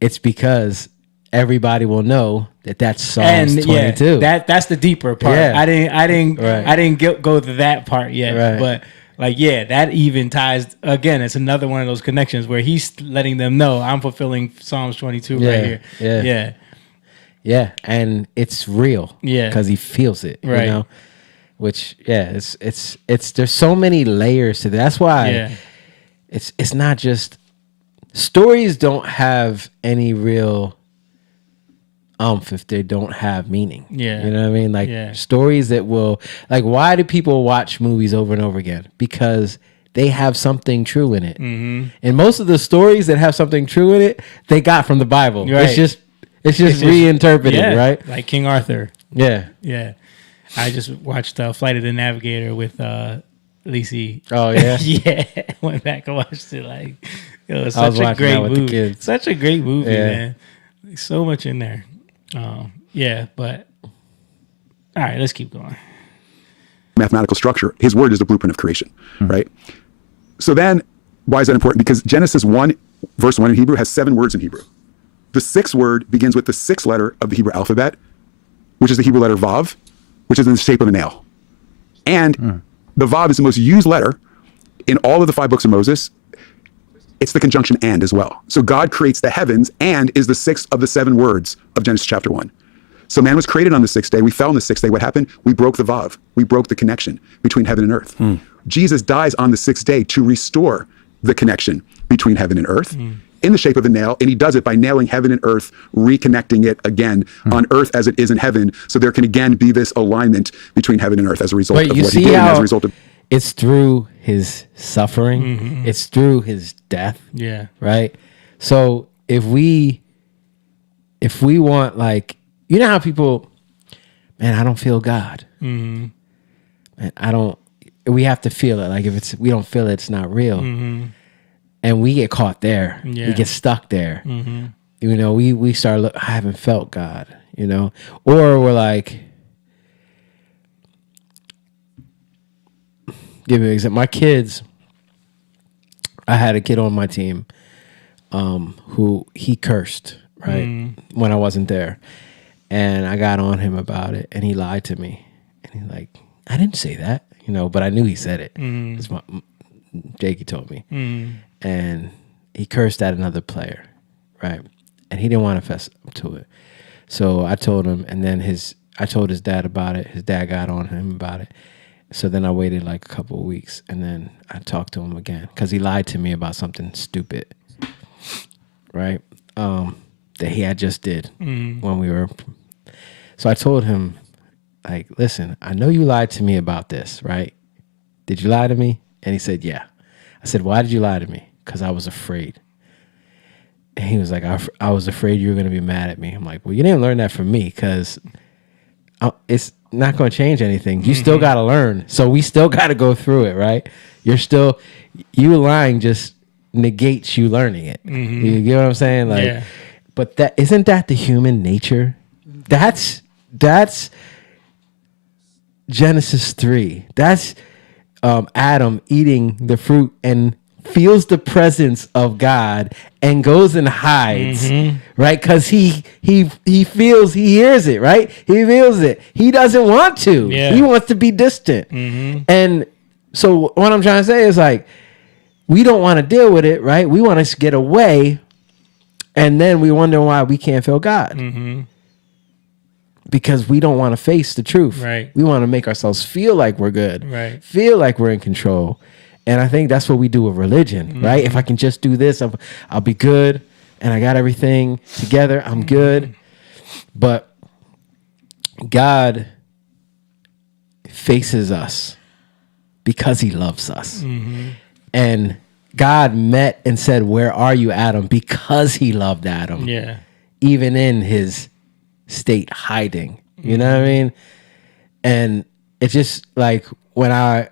it's because everybody will know that that's Psalms 22. That's the deeper part. Yeah. I didn't go to that part yet. Right. But that even ties, again, it's another one of those connections where he's letting them know, I'm fulfilling Psalms 22 right here. Yeah. And it's real. Yeah. Because he feels it. Right. Which it's there's so many layers to that. That's why it's not just stories don't have any real if they don't have meaning. Yeah. You know what I mean? Like stories that will, like, why do people watch movies over and over again? Because they have something true in it. And most of the stories that have something true in it, they got from the Bible. Right. It's just reinterpreted, yeah, right? Like King Arthur. Yeah. Yeah. I just watched Flight of the Navigator with Lacey. Oh, yeah? Yeah. Went back and watched it. Like, it was I was such a watching great that with the movie. kids. Such a great movie, Yeah. man. Like, so much in there. Yeah, but all right, let's keep going. Mathematical structure. His word is the blueprint of creation, right? So then, why is that important? Because Genesis 1, verse 1 in Hebrew has 7 words in Hebrew. The 6th word begins with the 6th letter of the Hebrew alphabet, which is the Hebrew letter Vav, which is in the shape of a nail. And the Vav is the most used letter in all of the 5 books of Moses. It's the conjunction and as well. So God creates the heavens and is the 6th of the 7 words of Genesis chapter 1. So man was created on the 6th day. We fell on the 6th day. What happened? We broke the Vav. We broke the connection between heaven and earth. Jesus dies on the 6th day to restore the connection between heaven and earth in the shape of a nail. And he does it by nailing heaven and earth, reconnecting it again on earth as it is in heaven. So there can again be this alignment between heaven and earth as a result of what he did and as a result of... It's through his suffering. It's through his death. Yeah. Right? So if we want, like, you know how people, man, I don't feel God. Man, we have to feel it. Like if we don't feel it, it's not real. And we get caught there. Yeah. We get stuck there. You know, we start, I haven't felt God, you know, or we're like, give you an example. My kids, I had a kid on my team who he cursed, right? When I wasn't there. And I got on him about it and he lied to me. And he's like, I didn't say that, you know, but I knew he said it. That's what Jakey told me. And he cursed at another player, right? And he didn't want to fess up to it. So I told him, and then I told his dad about it. His dad got on him about it. So then I waited like a couple of weeks, and then I talked to him again because he lied to me about something stupid, right? That he had just did when we were. So I told him, like, listen, I know you lied to me about this, right? Did you lie to me? And he said, yeah. I said, why did you lie to me? Because I was afraid. And he was like, I was afraid you were going to be mad at me. I'm like, well, you didn't learn that from me because it's not going to change anything. You still got to learn. So we still got to go through it, right? You lying just negates you learning it. You get what I'm saying? Like, Yeah. But isn't that the human nature? That's Genesis 3. That's Adam eating the fruit and feels the presence of God and goes and hides, right? Because he feels, he hears it, right? He feels it. He doesn't want to. Yeah. He wants to be distant. And so what I'm trying to say is, like, we don't want to deal with it, right? We want to get away, and then we wonder why we can't feel God. Because we don't want to face the truth. Right. We want to make ourselves feel like we're good. Right. Feel like we're in control. And I think that's what we do with religion, right? If I can just do this, I'll be good, and I got everything together, I'm good. But God faces us because he loves us. And God met and said, where are you, Adam? Because he loved Adam. Yeah. Even in his state hiding. You know what I mean? And it's just like when I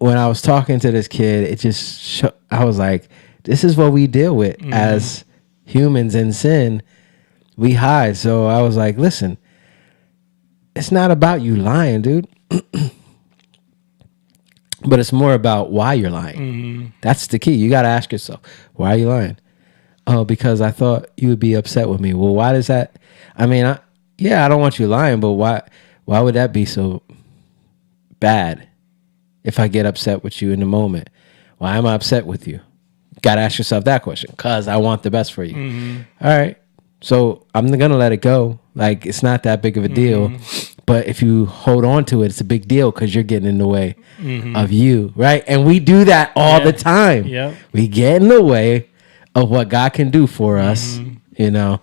was talking to this kid, it just I was like, this is what we deal with as humans in sin. We hide. So I was like, listen, it's not about you lying, dude. But it's more about why you're lying. That's the key. You got to ask yourself, why are you lying? Oh, because I thought you would be upset with me. Well, why does that? I mean, I don't want you lying, but why would that be so bad if I get upset with you in the moment? Why am I upset with you? Got to ask yourself that question, because I want the best for you. All right. So I'm going to let it go. Like, it's not that big of a deal. But if you hold on to it, it's a big deal because you're getting in the way of you, right? And we do that all the time. Yep. We get in the way of what God can do for us, you know?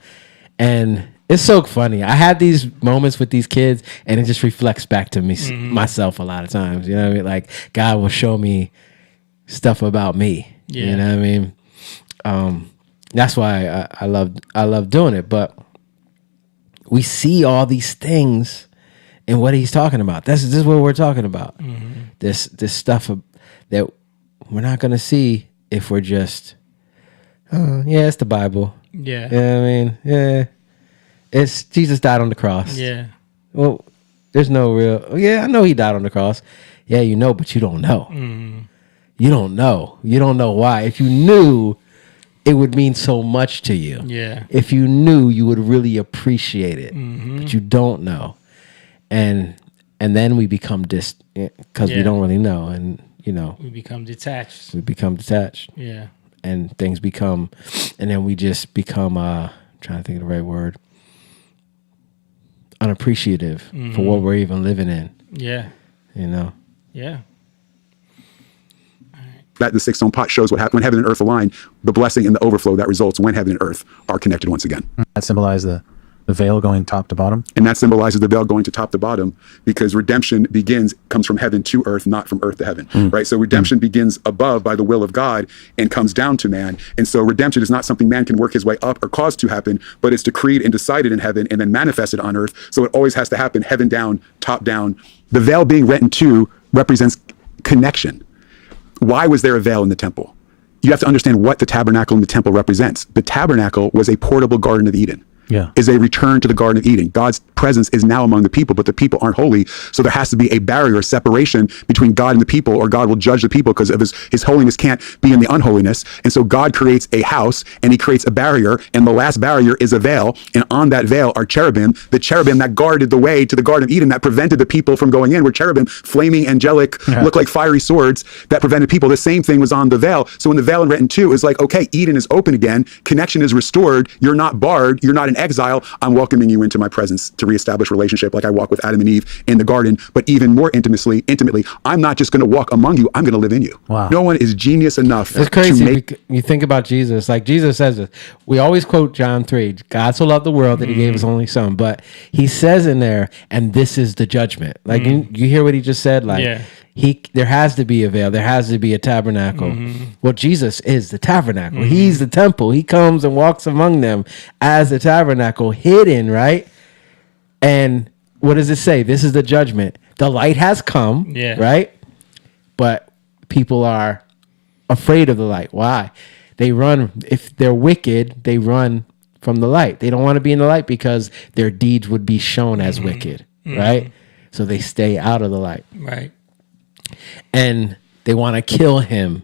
And It's so funny. I have these moments with these kids, and it just reflects back to me myself a lot of times. You know what I mean? Like God will show me stuff about me. Yeah. You know what I mean? That's why I love doing it. But we see all these things in what he's talking about. This is what we're talking about. This stuff that we're not gonna see if we're just, yeah, it's the Bible. Yeah. You know what I mean? Yeah. It's Jesus died on the cross. Yeah. Well, there's no real. Yeah, I know he died on the cross. Yeah, you know, but you don't know. You don't know. You don't know why. If you knew, it would mean so much to you. Yeah. If you knew, you would really appreciate it. But you don't know, and then we become because we don't really know, and we become detached. Yeah. And things become, and then we just become. Trying to think of the right word. Unappreciative for what we're even living in. Yeah. Yeah. That the 6-stone pot shows what happens when heaven and earth align, the blessing and the overflow that results when heaven and earth are connected once again. That symbolizes the veil going top to bottom. And that symbolizes the veil going to top to bottom, because redemption comes from heaven to earth, not from earth to heaven, right? So redemption begins above by the will of God and comes down to man. And so redemption is not something man can work his way up or cause to happen, but it's decreed and decided in heaven and then manifested on earth. So it always has to happen heaven down, top down. The veil being rent in two represents connection. Why was there a veil in the temple? You have to understand what the tabernacle and the temple represents. The tabernacle was a portable Garden of Eden. Is a return to the Garden of Eden. God's presence is now among the people, but the people aren't holy. So there has to be a barrier, a separation between God and the people, or God will judge the people because of his holiness can't be in the unholiness. And so God creates a house and he creates a barrier, and the last barrier is a veil. And on that veil are cherubim, the cherubim that guarded the way to the Garden of Eden, that prevented the people from going in, were cherubim, flaming, angelic, look like fiery swords that prevented people. The same thing was on the veil. So when the veil in rent in two is like, okay, Eden is open again, connection is restored, you're not barred, you're not in exile, I'm welcoming you into my presence to reestablish relationship like I walk with Adam and Eve in the garden, but even more intimately, I'm not just going to walk among you, I'm going to live in you. Wow. No one is genius enough. It's crazy. You think about Jesus, like Jesus says this. We always quote John 3, God so loved the world that he gave his only son, but he says in there, and this is the judgment. Like you hear what he just said? Like there has to be a veil. There has to be a tabernacle. Well, Jesus is the tabernacle. He's the temple. He comes and walks among them as the tabernacle, hidden, right? And what does it say? This is the judgment. The light has come, right? But people are afraid of the light. Why? They run. If they're wicked, they run from the light. They don't want to be in the light because their deeds would be shown as wicked, right? So they stay out of the light. Right. And they want to kill him.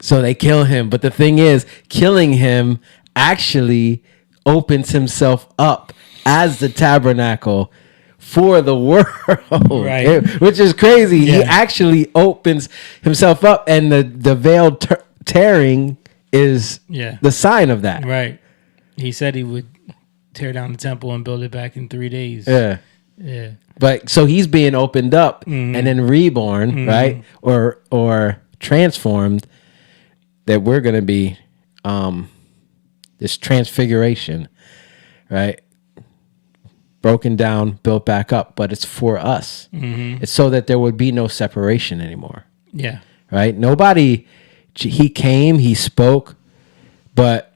So they kill him. But the thing is, killing him actually opens himself up as the tabernacle for the world, right? Which is crazy. He actually opens himself up, and the veil tearing is the sign of that. Right. He said he would tear down the temple and build it back in 3 days. Yeah. Yeah. But so he's being opened up and then reborn, right? Or transformed, that we're going to be this transfiguration, right? Broken down, built back up, but it's for us. It's so that there would be no separation anymore. Yeah. Right? Nobody, he came, he spoke, but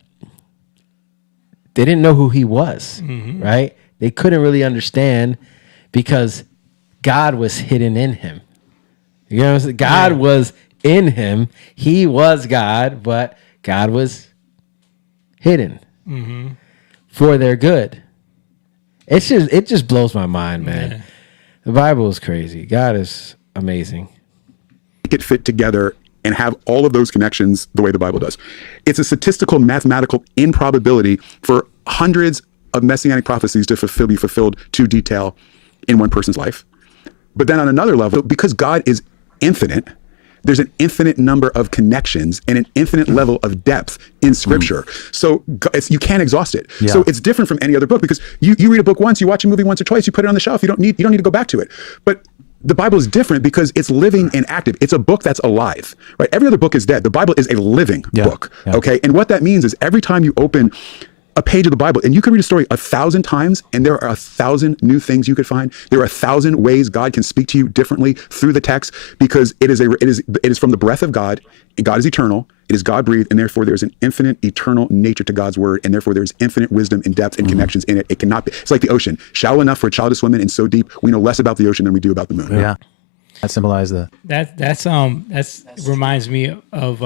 they didn't know who he was, right? They couldn't really understand because God was hidden in him. You know what I'm saying? God was in him. He was God, but God was hidden for their good. It just blows my mind, man. Yeah. The Bible is crazy. God is amazing. Make it fit together and have all of those connections the way the Bible does. It's a statistical, mathematical improbability for hundreds of messianic prophecies to be fulfilled to detail in one person's life. But then on another level, because God is infinite, there's an infinite number of connections and an infinite level of depth in Scripture. So you can't exhaust it. So it's different from any other book, because you read a book once, you watch a movie once or twice, you put it on the shelf. You don't need to go back to it. But the Bible is different because it's living and active. It's a book that's alive, right? Every other book is dead. The Bible is a living book, okay? And what that means is every time you open a page of the Bible, and you can read a story 1,000 times, and there are 1,000 new things you could find. There are 1,000 ways God can speak to you differently through the text, because it is from the breath of God. God is eternal. It is God breathed, and therefore there's an infinite, eternal nature to God's word, and therefore there's infinite wisdom and depth and connections in it. It cannot be. It's like the ocean, shallow enough for a child to swim in, and so deep we know less about the ocean than we do about the moon. Yeah, that symbolized the. That's reminds me of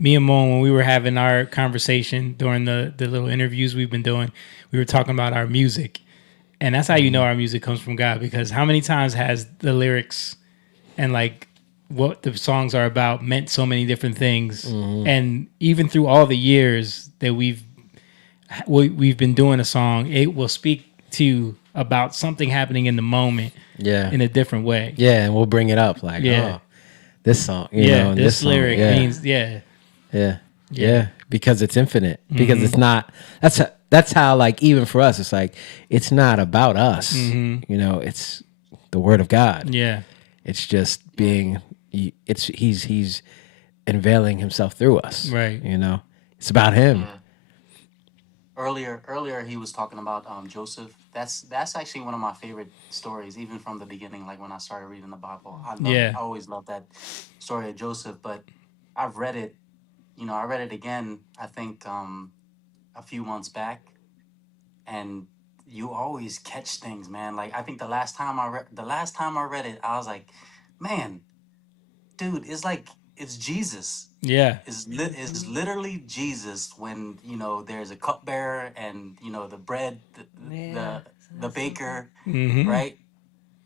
me and Moan when we were having our conversation during the little interviews we've been doing. We were talking about our music, and that's how you know our music comes from God, because how many times has the lyrics and like what the songs are about meant so many different things, and even through all the years that we've been doing a song, it will speak to about something happening in the moment, in a different way. Yeah, and we'll bring it up like, oh, this song, you know, and this lyric song, means, because it's infinite, because it's not. That's how like even for us, it's like it's not about us, you know. It's the word of God. Yeah, it's just being. He's unveiling himself through us, right? You know, it's about him. Earlier he was talking about Joseph. That's actually one of my favorite stories, even from the beginning. Like when I started reading the Bible, I always loved that story of Joseph. But I've read it, I read it again. I think a few months back, and you always catch things, man. Like I think the last time I read it, I was like, man, dude, it's like it's Jesus. Yeah, It's literally Jesus when there's a cupbearer and the bread, the baker, right?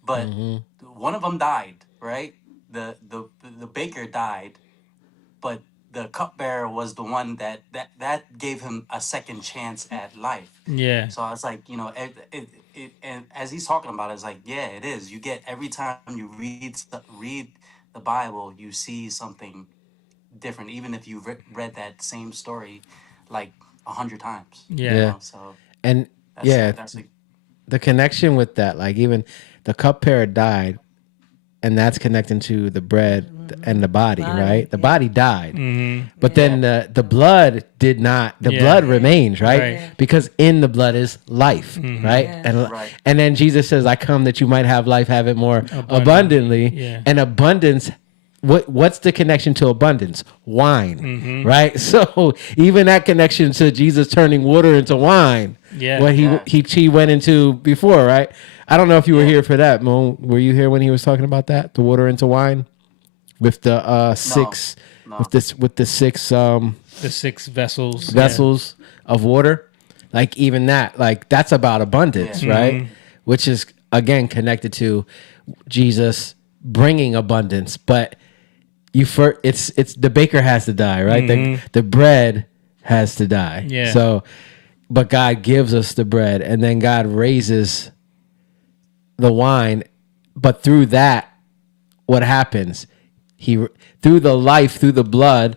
But one of them died, right? The baker died, but the cupbearer was the one that gave him a second chance at life. Yeah. So it's like and as he's talking about it, it's like it is. You get every time you read the Bible, you see something different, even if you've read that same story like 100 times. So and that's the connection with that, like even the cupbearer died, and that's connecting to the bread and the body, right? The body died, but then the blood did not. The blood remains, right? Because in the blood is life, right? And then Jesus says, "I come that you might have life, have it more abundantly." And abundance. What's the connection to abundance? Wine, right? So even that connection to Jesus turning water into wine, what he went into before, right? I don't know if you were here for that, Mo. Were you here when he was talking about that, the water into wine, with the six, with the six vessels of water, like even that, like that's about abundance, right? Which is again connected to Jesus bringing abundance, but it's the baker has to die, right? The bread has to die. So, but God gives us the bread, and then God raises the wine. But through that, what happens? Through the life, through the blood.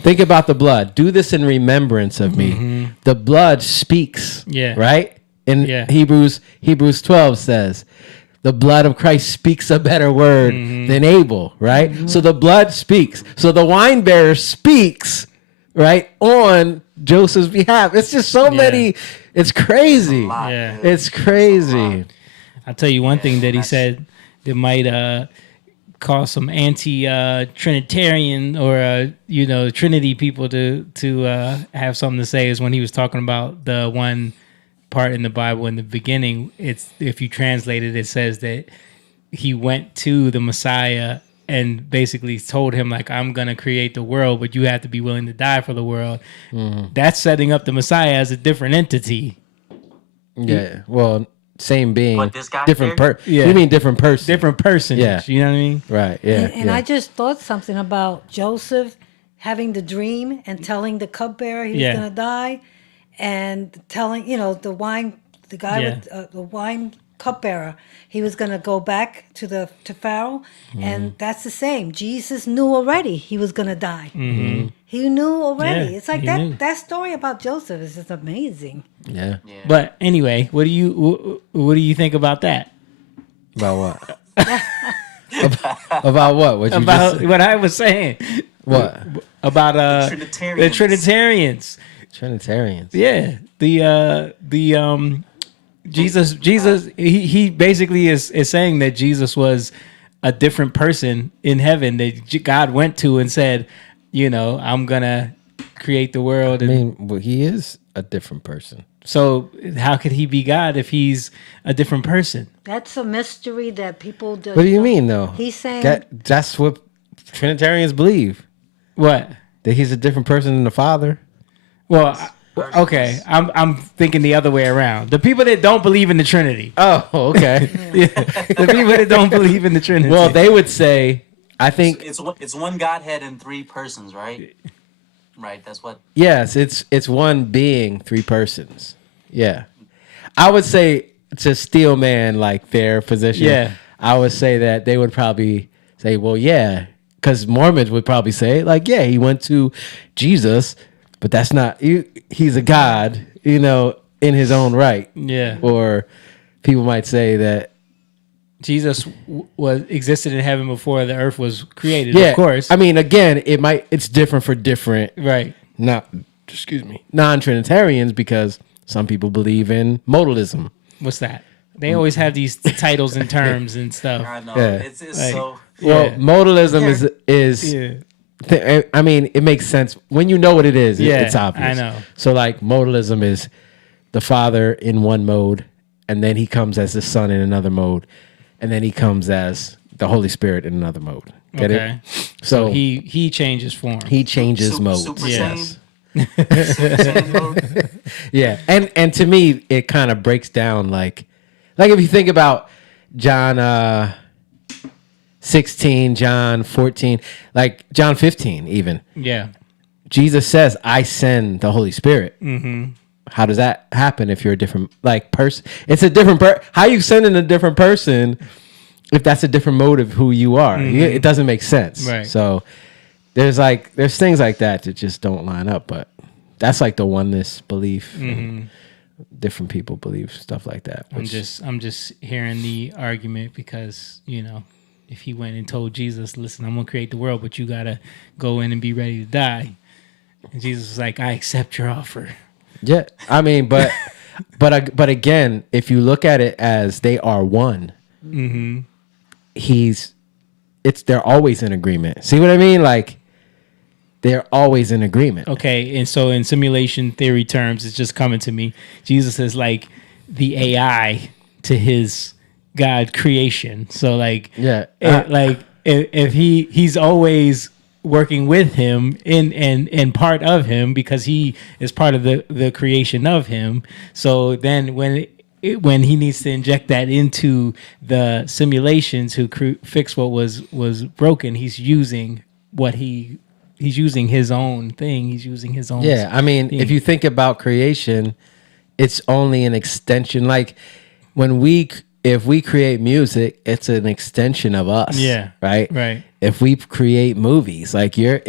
Think about the blood. Do this in remembrance of me. The blood speaks. Right? In Hebrews 12 says, the blood of Christ speaks a better word than Abel, right? So the blood speaks. So the wine bearer speaks, right, on Joseph's behalf. It's just so many. It's crazy. It's crazy. I'll tell you one thing that he said that might cause some anti-Trinitarian or Trinity people to have something to say is when he was talking about the one part in the Bible in the beginning. It's, if you translate it, it says that he went to the Messiah and basically told him, like, I'm gonna create the world, but you have to be willing to die for the world. That's setting up the Messiah as a different entity. Well, same being, but this guy different You mean different person? Different person. You know what I mean? Right. And I just thought something about Joseph having the dream and telling the cupbearer he was gonna die. And telling, the wine cupbearer, he was going to go back to Pharaoh, and that's the same. Jesus knew already he was going to die. He knew already. It's like that story about Joseph is just amazing. Yeah. But anyway, what do you think about that? About what? About what? About what I was saying. What? About The the Trinitarians. Trinitarians. Yeah. Jesus he basically is saying that Jesus was a different person in heaven that God went to and said, you know, I'm gonna create the world. I mean, well, he is a different person. So how could he be God if he's a different person? That's a mystery that people do. What do you mean, though? He's saying that's what Trinitarians believe. What? That he's a different person than the Father. Well, okay, I'm thinking the other way around. The people that don't believe in the Trinity. Oh, okay. Yeah. The people that don't believe in the Trinity. Well, they would say, I think it's one Godhead in 3 persons, right? Right. That's what. Yes, it's one being, 3 persons. Yeah, I would say to steel man like their position. Yeah, I would say that they would probably say, well, yeah, because Mormons would probably say like, yeah, he went to Jesus, but that's not he's a God, you know, in his own right. Yeah, or people might say that Jesus existed in heaven before the earth was created. Yeah, of course. I mean, again, it's different for different non-Trinitarians because some people believe in modalism. What's that? They always have these titles and terms and stuff. I know. Yeah. It's like, so. Well, modalism is. I mean, it makes sense when you know what it is. It's obvious. I know. So, like, modalism is the Father in one mode, and then he comes as the Son in another mode, and then he comes as the Holy Spirit in another mode. Get it? So he changes form. He changes modes. Super yes. Saiyan. Yeah, and to me, it kind of breaks down like if you think about John 16, John 14, like John 15, even. Yeah. Jesus says, "I send the Holy Spirit." Mm-hmm. How does that happen if you're a different person? It's a different how you sending a different person if that's a different mode of who you are? Mm-hmm. It doesn't make sense. Right. So there's things like that just don't line up, but that's like the oneness belief. Mm-hmm. Different people believe stuff like that. I'm just hearing the argument because, you know, if he went and told Jesus, listen, I'm going to create the world, but you got to go in and be ready to die. And Jesus was like, I accept your offer. Yeah. I mean, but again, if you look at it as they are one, mm-hmm. they're always in agreement. See what I mean? Like, they're always in agreement. Okay, and so in simulation theory terms, it's just coming to me. Jesus is like the AI to his God creation. So like, yeah, if he's always working with him and part of him because he is part of the creation of him. So then when he needs to inject that into the simulations to fix what was broken, he's using his own thing. He's using his own. Yeah, I mean, thing. if you think about creation, it's only an extension. Like if we create music, it's an extension of us. Yeah. Right. Right. If we create movies, like you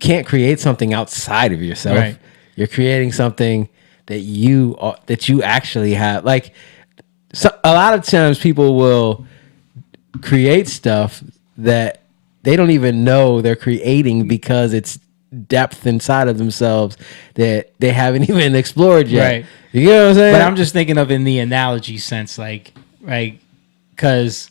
can't create something outside of yourself. Right. You're creating something that you actually have. Like, so a lot of times people will create stuff that they don't even know they're creating because it's depth inside of themselves that they haven't even explored yet. Right. You know what I'm saying? But I'm just thinking of in the analogy sense, like, right, because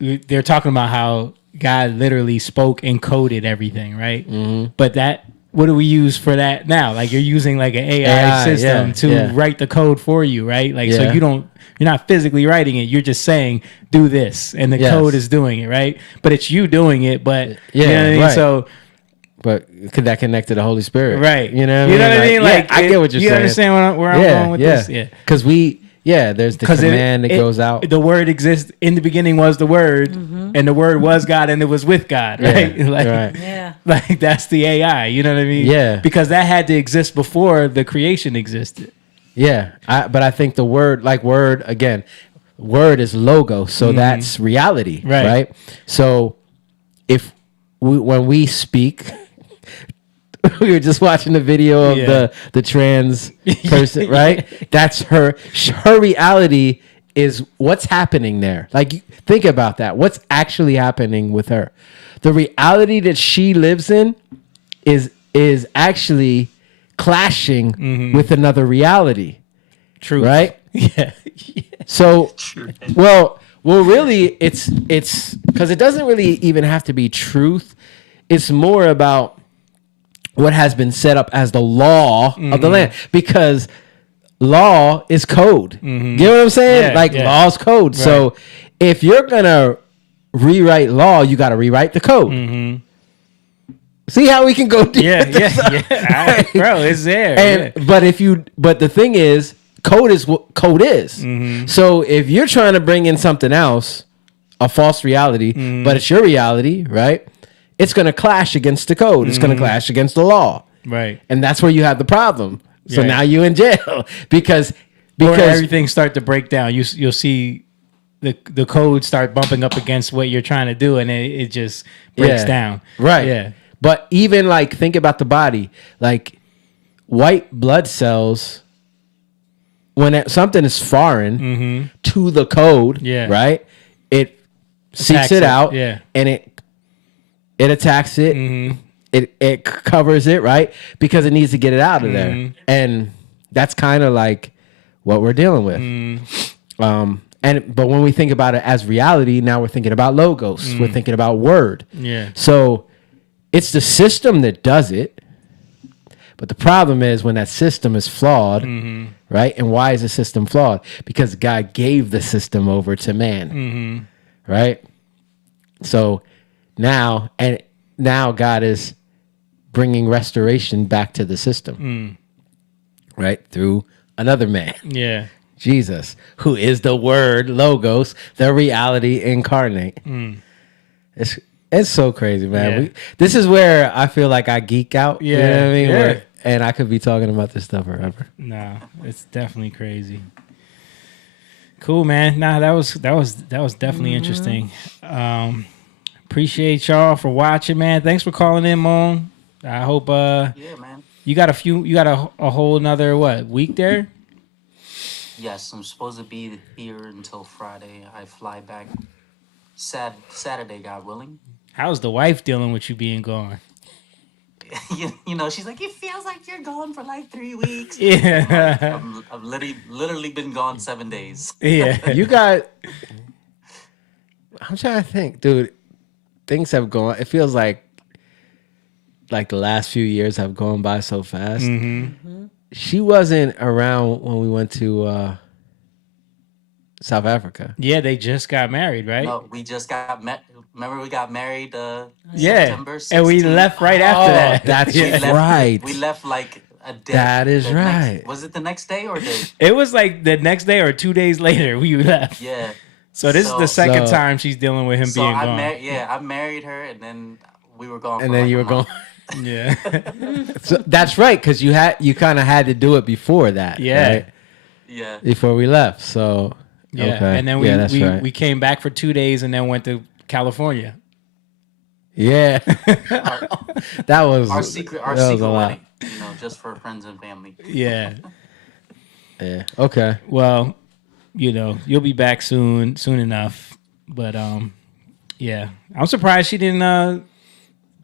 they're talking about how God literally spoke and coded everything, right? Mm-hmm. But what do we use for that now? Like, you're using like an AI system to write the code for you, right? Like, so you're not physically writing it. You're just saying, do this. And the code is doing it, right? But it's you doing it. But, you know what I mean? Right. So, but could that connect to the Holy Spirit? Right. You know what I mean? Like, I get what you're saying. You understand where I'm going with this? Yeah. Because there's the command that goes out. The word exists. In the beginning was the word, and the word was God, and it was with God, right? Yeah, like that's the AI. You know what I mean? Yeah. Because that had to exist before the creation existed. Yeah, but I think the word is logo, so that's reality, right? So when we speak, we were just watching the video of the trans person, right? That's her reality is what's happening there. Like, think about that. What's actually happening with her? the reality that she lives in is actually clashing with another reality. True. Right? Yeah. So, well, really, it's because it doesn't really even have to be truth. It's more about what has been set up as the law of the land, because law is code. You know what I'm saying? Law's code. Right. So if you're gonna rewrite law, you got to rewrite the code. See how we can go deep? Yeah. Bro, it's there. But the thing is, code is what code is. So if you're trying to bring in something else, a false reality, but it's your reality, right? It's going to clash against the code. It's going to clash against the law. Right. And that's where you have the problem. So now you're in jail because everything start to break down. You'll see the code start bumping up against what you're trying to do, and it just breaks down. Right. Yeah. But even think about the body, white blood cells, when something is foreign to the code, right? It seeks it out and it attacks it. It covers it, right? Because it needs to get it out of there. And that's kind of like what we're dealing with. But when we think about it as reality, now we're thinking about logos. We're thinking about word. Yeah. So it's the system that does it. But the problem is when that system is flawed, right? And why is the system flawed? Because God gave the system over to man, right? So now God is bringing restoration back to the system, right? Through another man. Yeah. Jesus, who is the word, logos, the reality incarnate. It's so crazy, man. Yeah. This is where I feel like I geek out. Yeah. You know what I mean? Yeah. And I could be talking about this stuff forever. No, it's definitely crazy. Cool, man. Nah, that was definitely interesting. Appreciate y'all for watching, man. Thanks for calling in, Mon. I hope yeah, man. You got a whole another week there? Yes, I'm supposed to be here until Friday. I fly back Saturday, God willing. How's the wife dealing with you being gone? you know, she's like, it feels like you're gone for like 3 weeks. Yeah. I've literally been gone 7 days. Yeah. I'm trying to think, dude. Things have gone. It feels like the last few years have gone by so fast. She wasn't around when we went to South Africa. Yeah, they just got married, right? No, we just got met. Remember, we got married Yeah, September 16th. and we left right after that. That's right. We left like a day. That is right. Was it the next day or the? It was like the next day or 2 days later we left. Yeah. So this is the second time she's dealing with him being gone. I married her, and then we were gone. And then you were gone. Yeah. So that's right, because you kind of had to do it before that. Yeah. Right? Yeah. Before we left. So yeah. Okay. And then we came back for 2 days and then went to California. Yeah. That was our secret wedding, just for friends and family. Yeah. Yeah. Okay. Well, you'll be back soon enough. But yeah. I'm surprised she didn't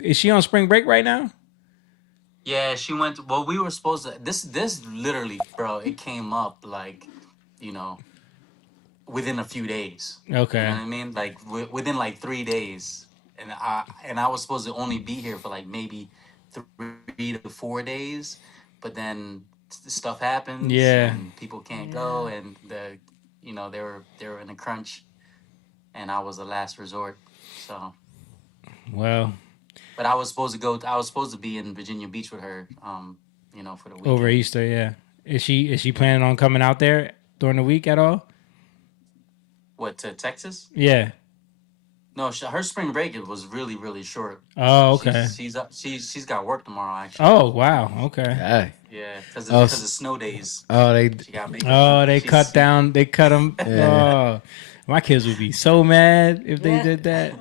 is she on spring break right now? Yeah, she went. Well, we were supposed to. This literally, bro. It came up within a few days. Okay. You know what I mean? Like within like 3 days, and I was supposed to only be here for like maybe 3 to 4 days, but then stuff happens. Yeah. And people can't go, and they were in a crunch, and I was the last resort. So. Well. But I was supposed to go. I was supposed to be in Virginia Beach with her, for the weekend. Over Easter, yeah. Is she planning on coming out there during the week at all? What, to Texas? Yeah. No, her spring break was really, really short. Oh, okay. She's got work tomorrow, actually. Oh, wow. Okay. Hey. Yeah, because of snow days. Oh, they cut down. They cut them. Yeah. Oh, my kids would be so mad if they did that.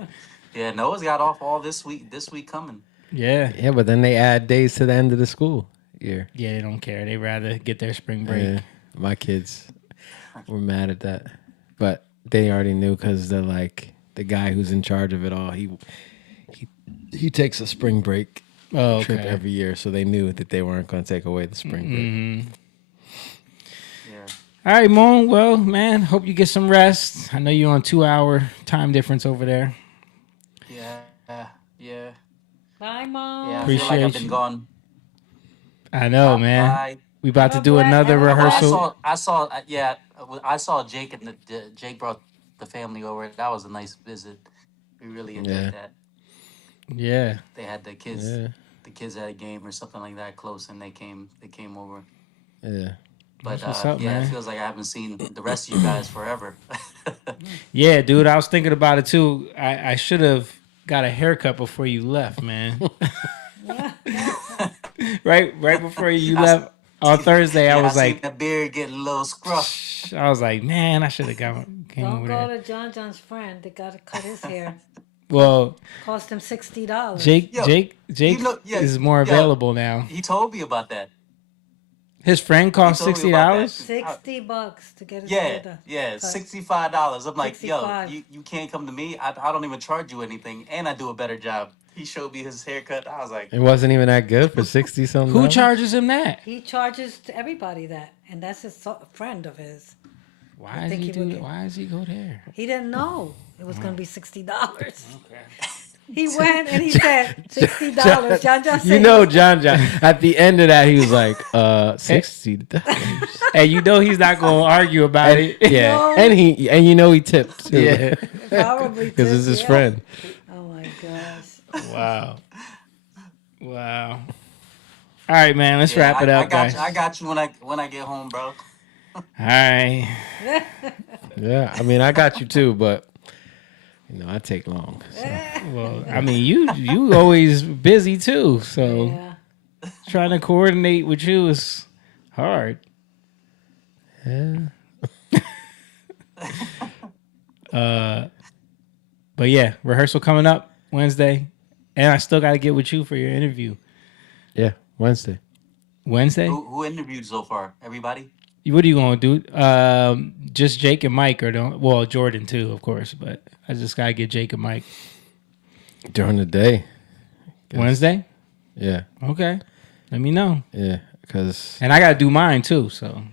Yeah, Noah's got off all this week. This week coming. Yeah. Yeah, but then they add days to the end of the school year. Yeah, they don't care. They rather get their spring break. Yeah. My kids were mad at that, but they already knew because they're like the guy who's in charge of it all. He He takes a spring break trip okay. every year, so they knew that they weren't going to take away the spring break. Mm-hmm. All right, Moon. Well, man, hope you get some rest. I know you're on 2-hour time difference over there. Yeah. Bye, Mom. Yeah, I Appreciate feel like I've been you. gone. I know, man. Bye. We about to do another rehearsal. I saw Jake and Jake brought the family over. That was a nice visit. We really enjoyed that. Yeah. They had the kids. Yeah. The kids had a game or something like that close, and they came over. Yeah. But what's up, man. it feels like I haven't seen the rest of you guys forever. Yeah, dude. I was thinking about it too. I should have got a haircut before you left, man. right before you left on Thursday, I was like, seen the beard getting a little scruffed. I was like, man, I should have came Don't over go there. to John's friend. They got to cut his hair. Well, cost him $60. Jake You know- yeah, is more yeah. available now. He told me about that. His friend cost He told me about $60. that. $60 to get his Yeah, hair yeah, cut. $65. I'm like, yo, $65. you can't come to me. I don't even charge you anything, and I do a better job. He showed me his haircut. I was like, It wasn't even that good for 60 something. Who charges him that? He charges to everybody that, and that's his friend of his. Why does he go there? He didn't know it was going to be $60. He went and he said $60. John said, You know, John. At the end of that, he was like, $60. And you know he's not gonna argue about it. Yeah, No. and you know he tipped. Too. Yeah. Probably because it's his friend. Oh my gosh. Wow. All right, man. Let's wrap it up, guys. I got you when I get home, bro. All right. Yeah, I mean, I got you too, but I take long. So. Well, I mean, you always busy too, so trying to coordinate with you is hard. Yeah. But yeah, rehearsal coming up Wednesday, and I still got to get with you for your interview. Yeah, Wednesday. Who interviewed so far? Everybody? What are you gonna do? Just Jake and Mike, or Jordan too, of course. But I just gotta get Jake and Mike during the day. Wednesday. Yeah. Okay. Let me know. Yeah, because I gotta do mine too. So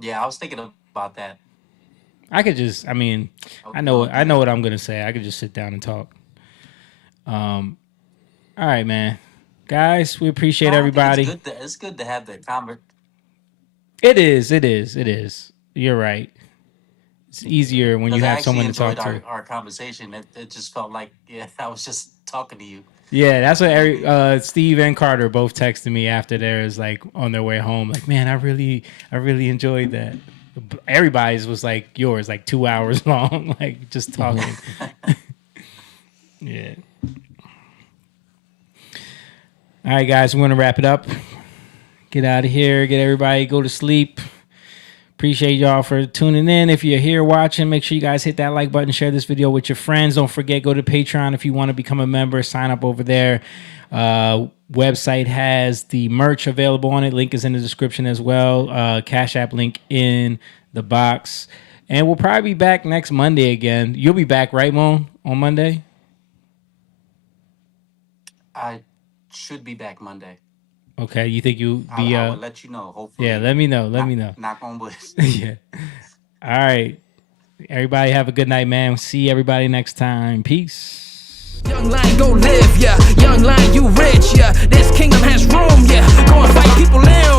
Yeah, I was thinking about that. I could just. I mean, I know what I'm gonna say. I could just sit down and talk. All right, man. Guys, we appreciate everybody. It's good to have that conversation. It is. You're right. It's easier when you have someone to talk to. Our conversation, it just felt like I was just talking to you. Yeah, that's what Steve and Carter both texted me after theirs, like on their way home. Like, man, I really enjoyed that. Everybody's was like yours, like 2 hours long, like just talking. Yeah. All right, guys, we're gonna wrap it up. Get out of here. Get everybody go to sleep. Appreciate y'all for tuning in. If you're here watching, make sure you guys hit that like button, share this video with your friends. Don't forget, go to Patreon if you want to become a member. Sign up over there. Website has the merch available on it. Link is in the description as well. CashApp link in the box. And we'll probably be back next Monday again. You'll be back, right, Moan, on Monday? I should be back Monday. Okay, you think you'll be... I will let you know, hopefully. Yeah, let me know. Knock on wood. Yeah. All right. Everybody have a good night, man. See everybody next time. Peace. Young lion, go live, yeah. Young lion, you rich, yeah. This kingdom has room, yeah. Go and fight people in.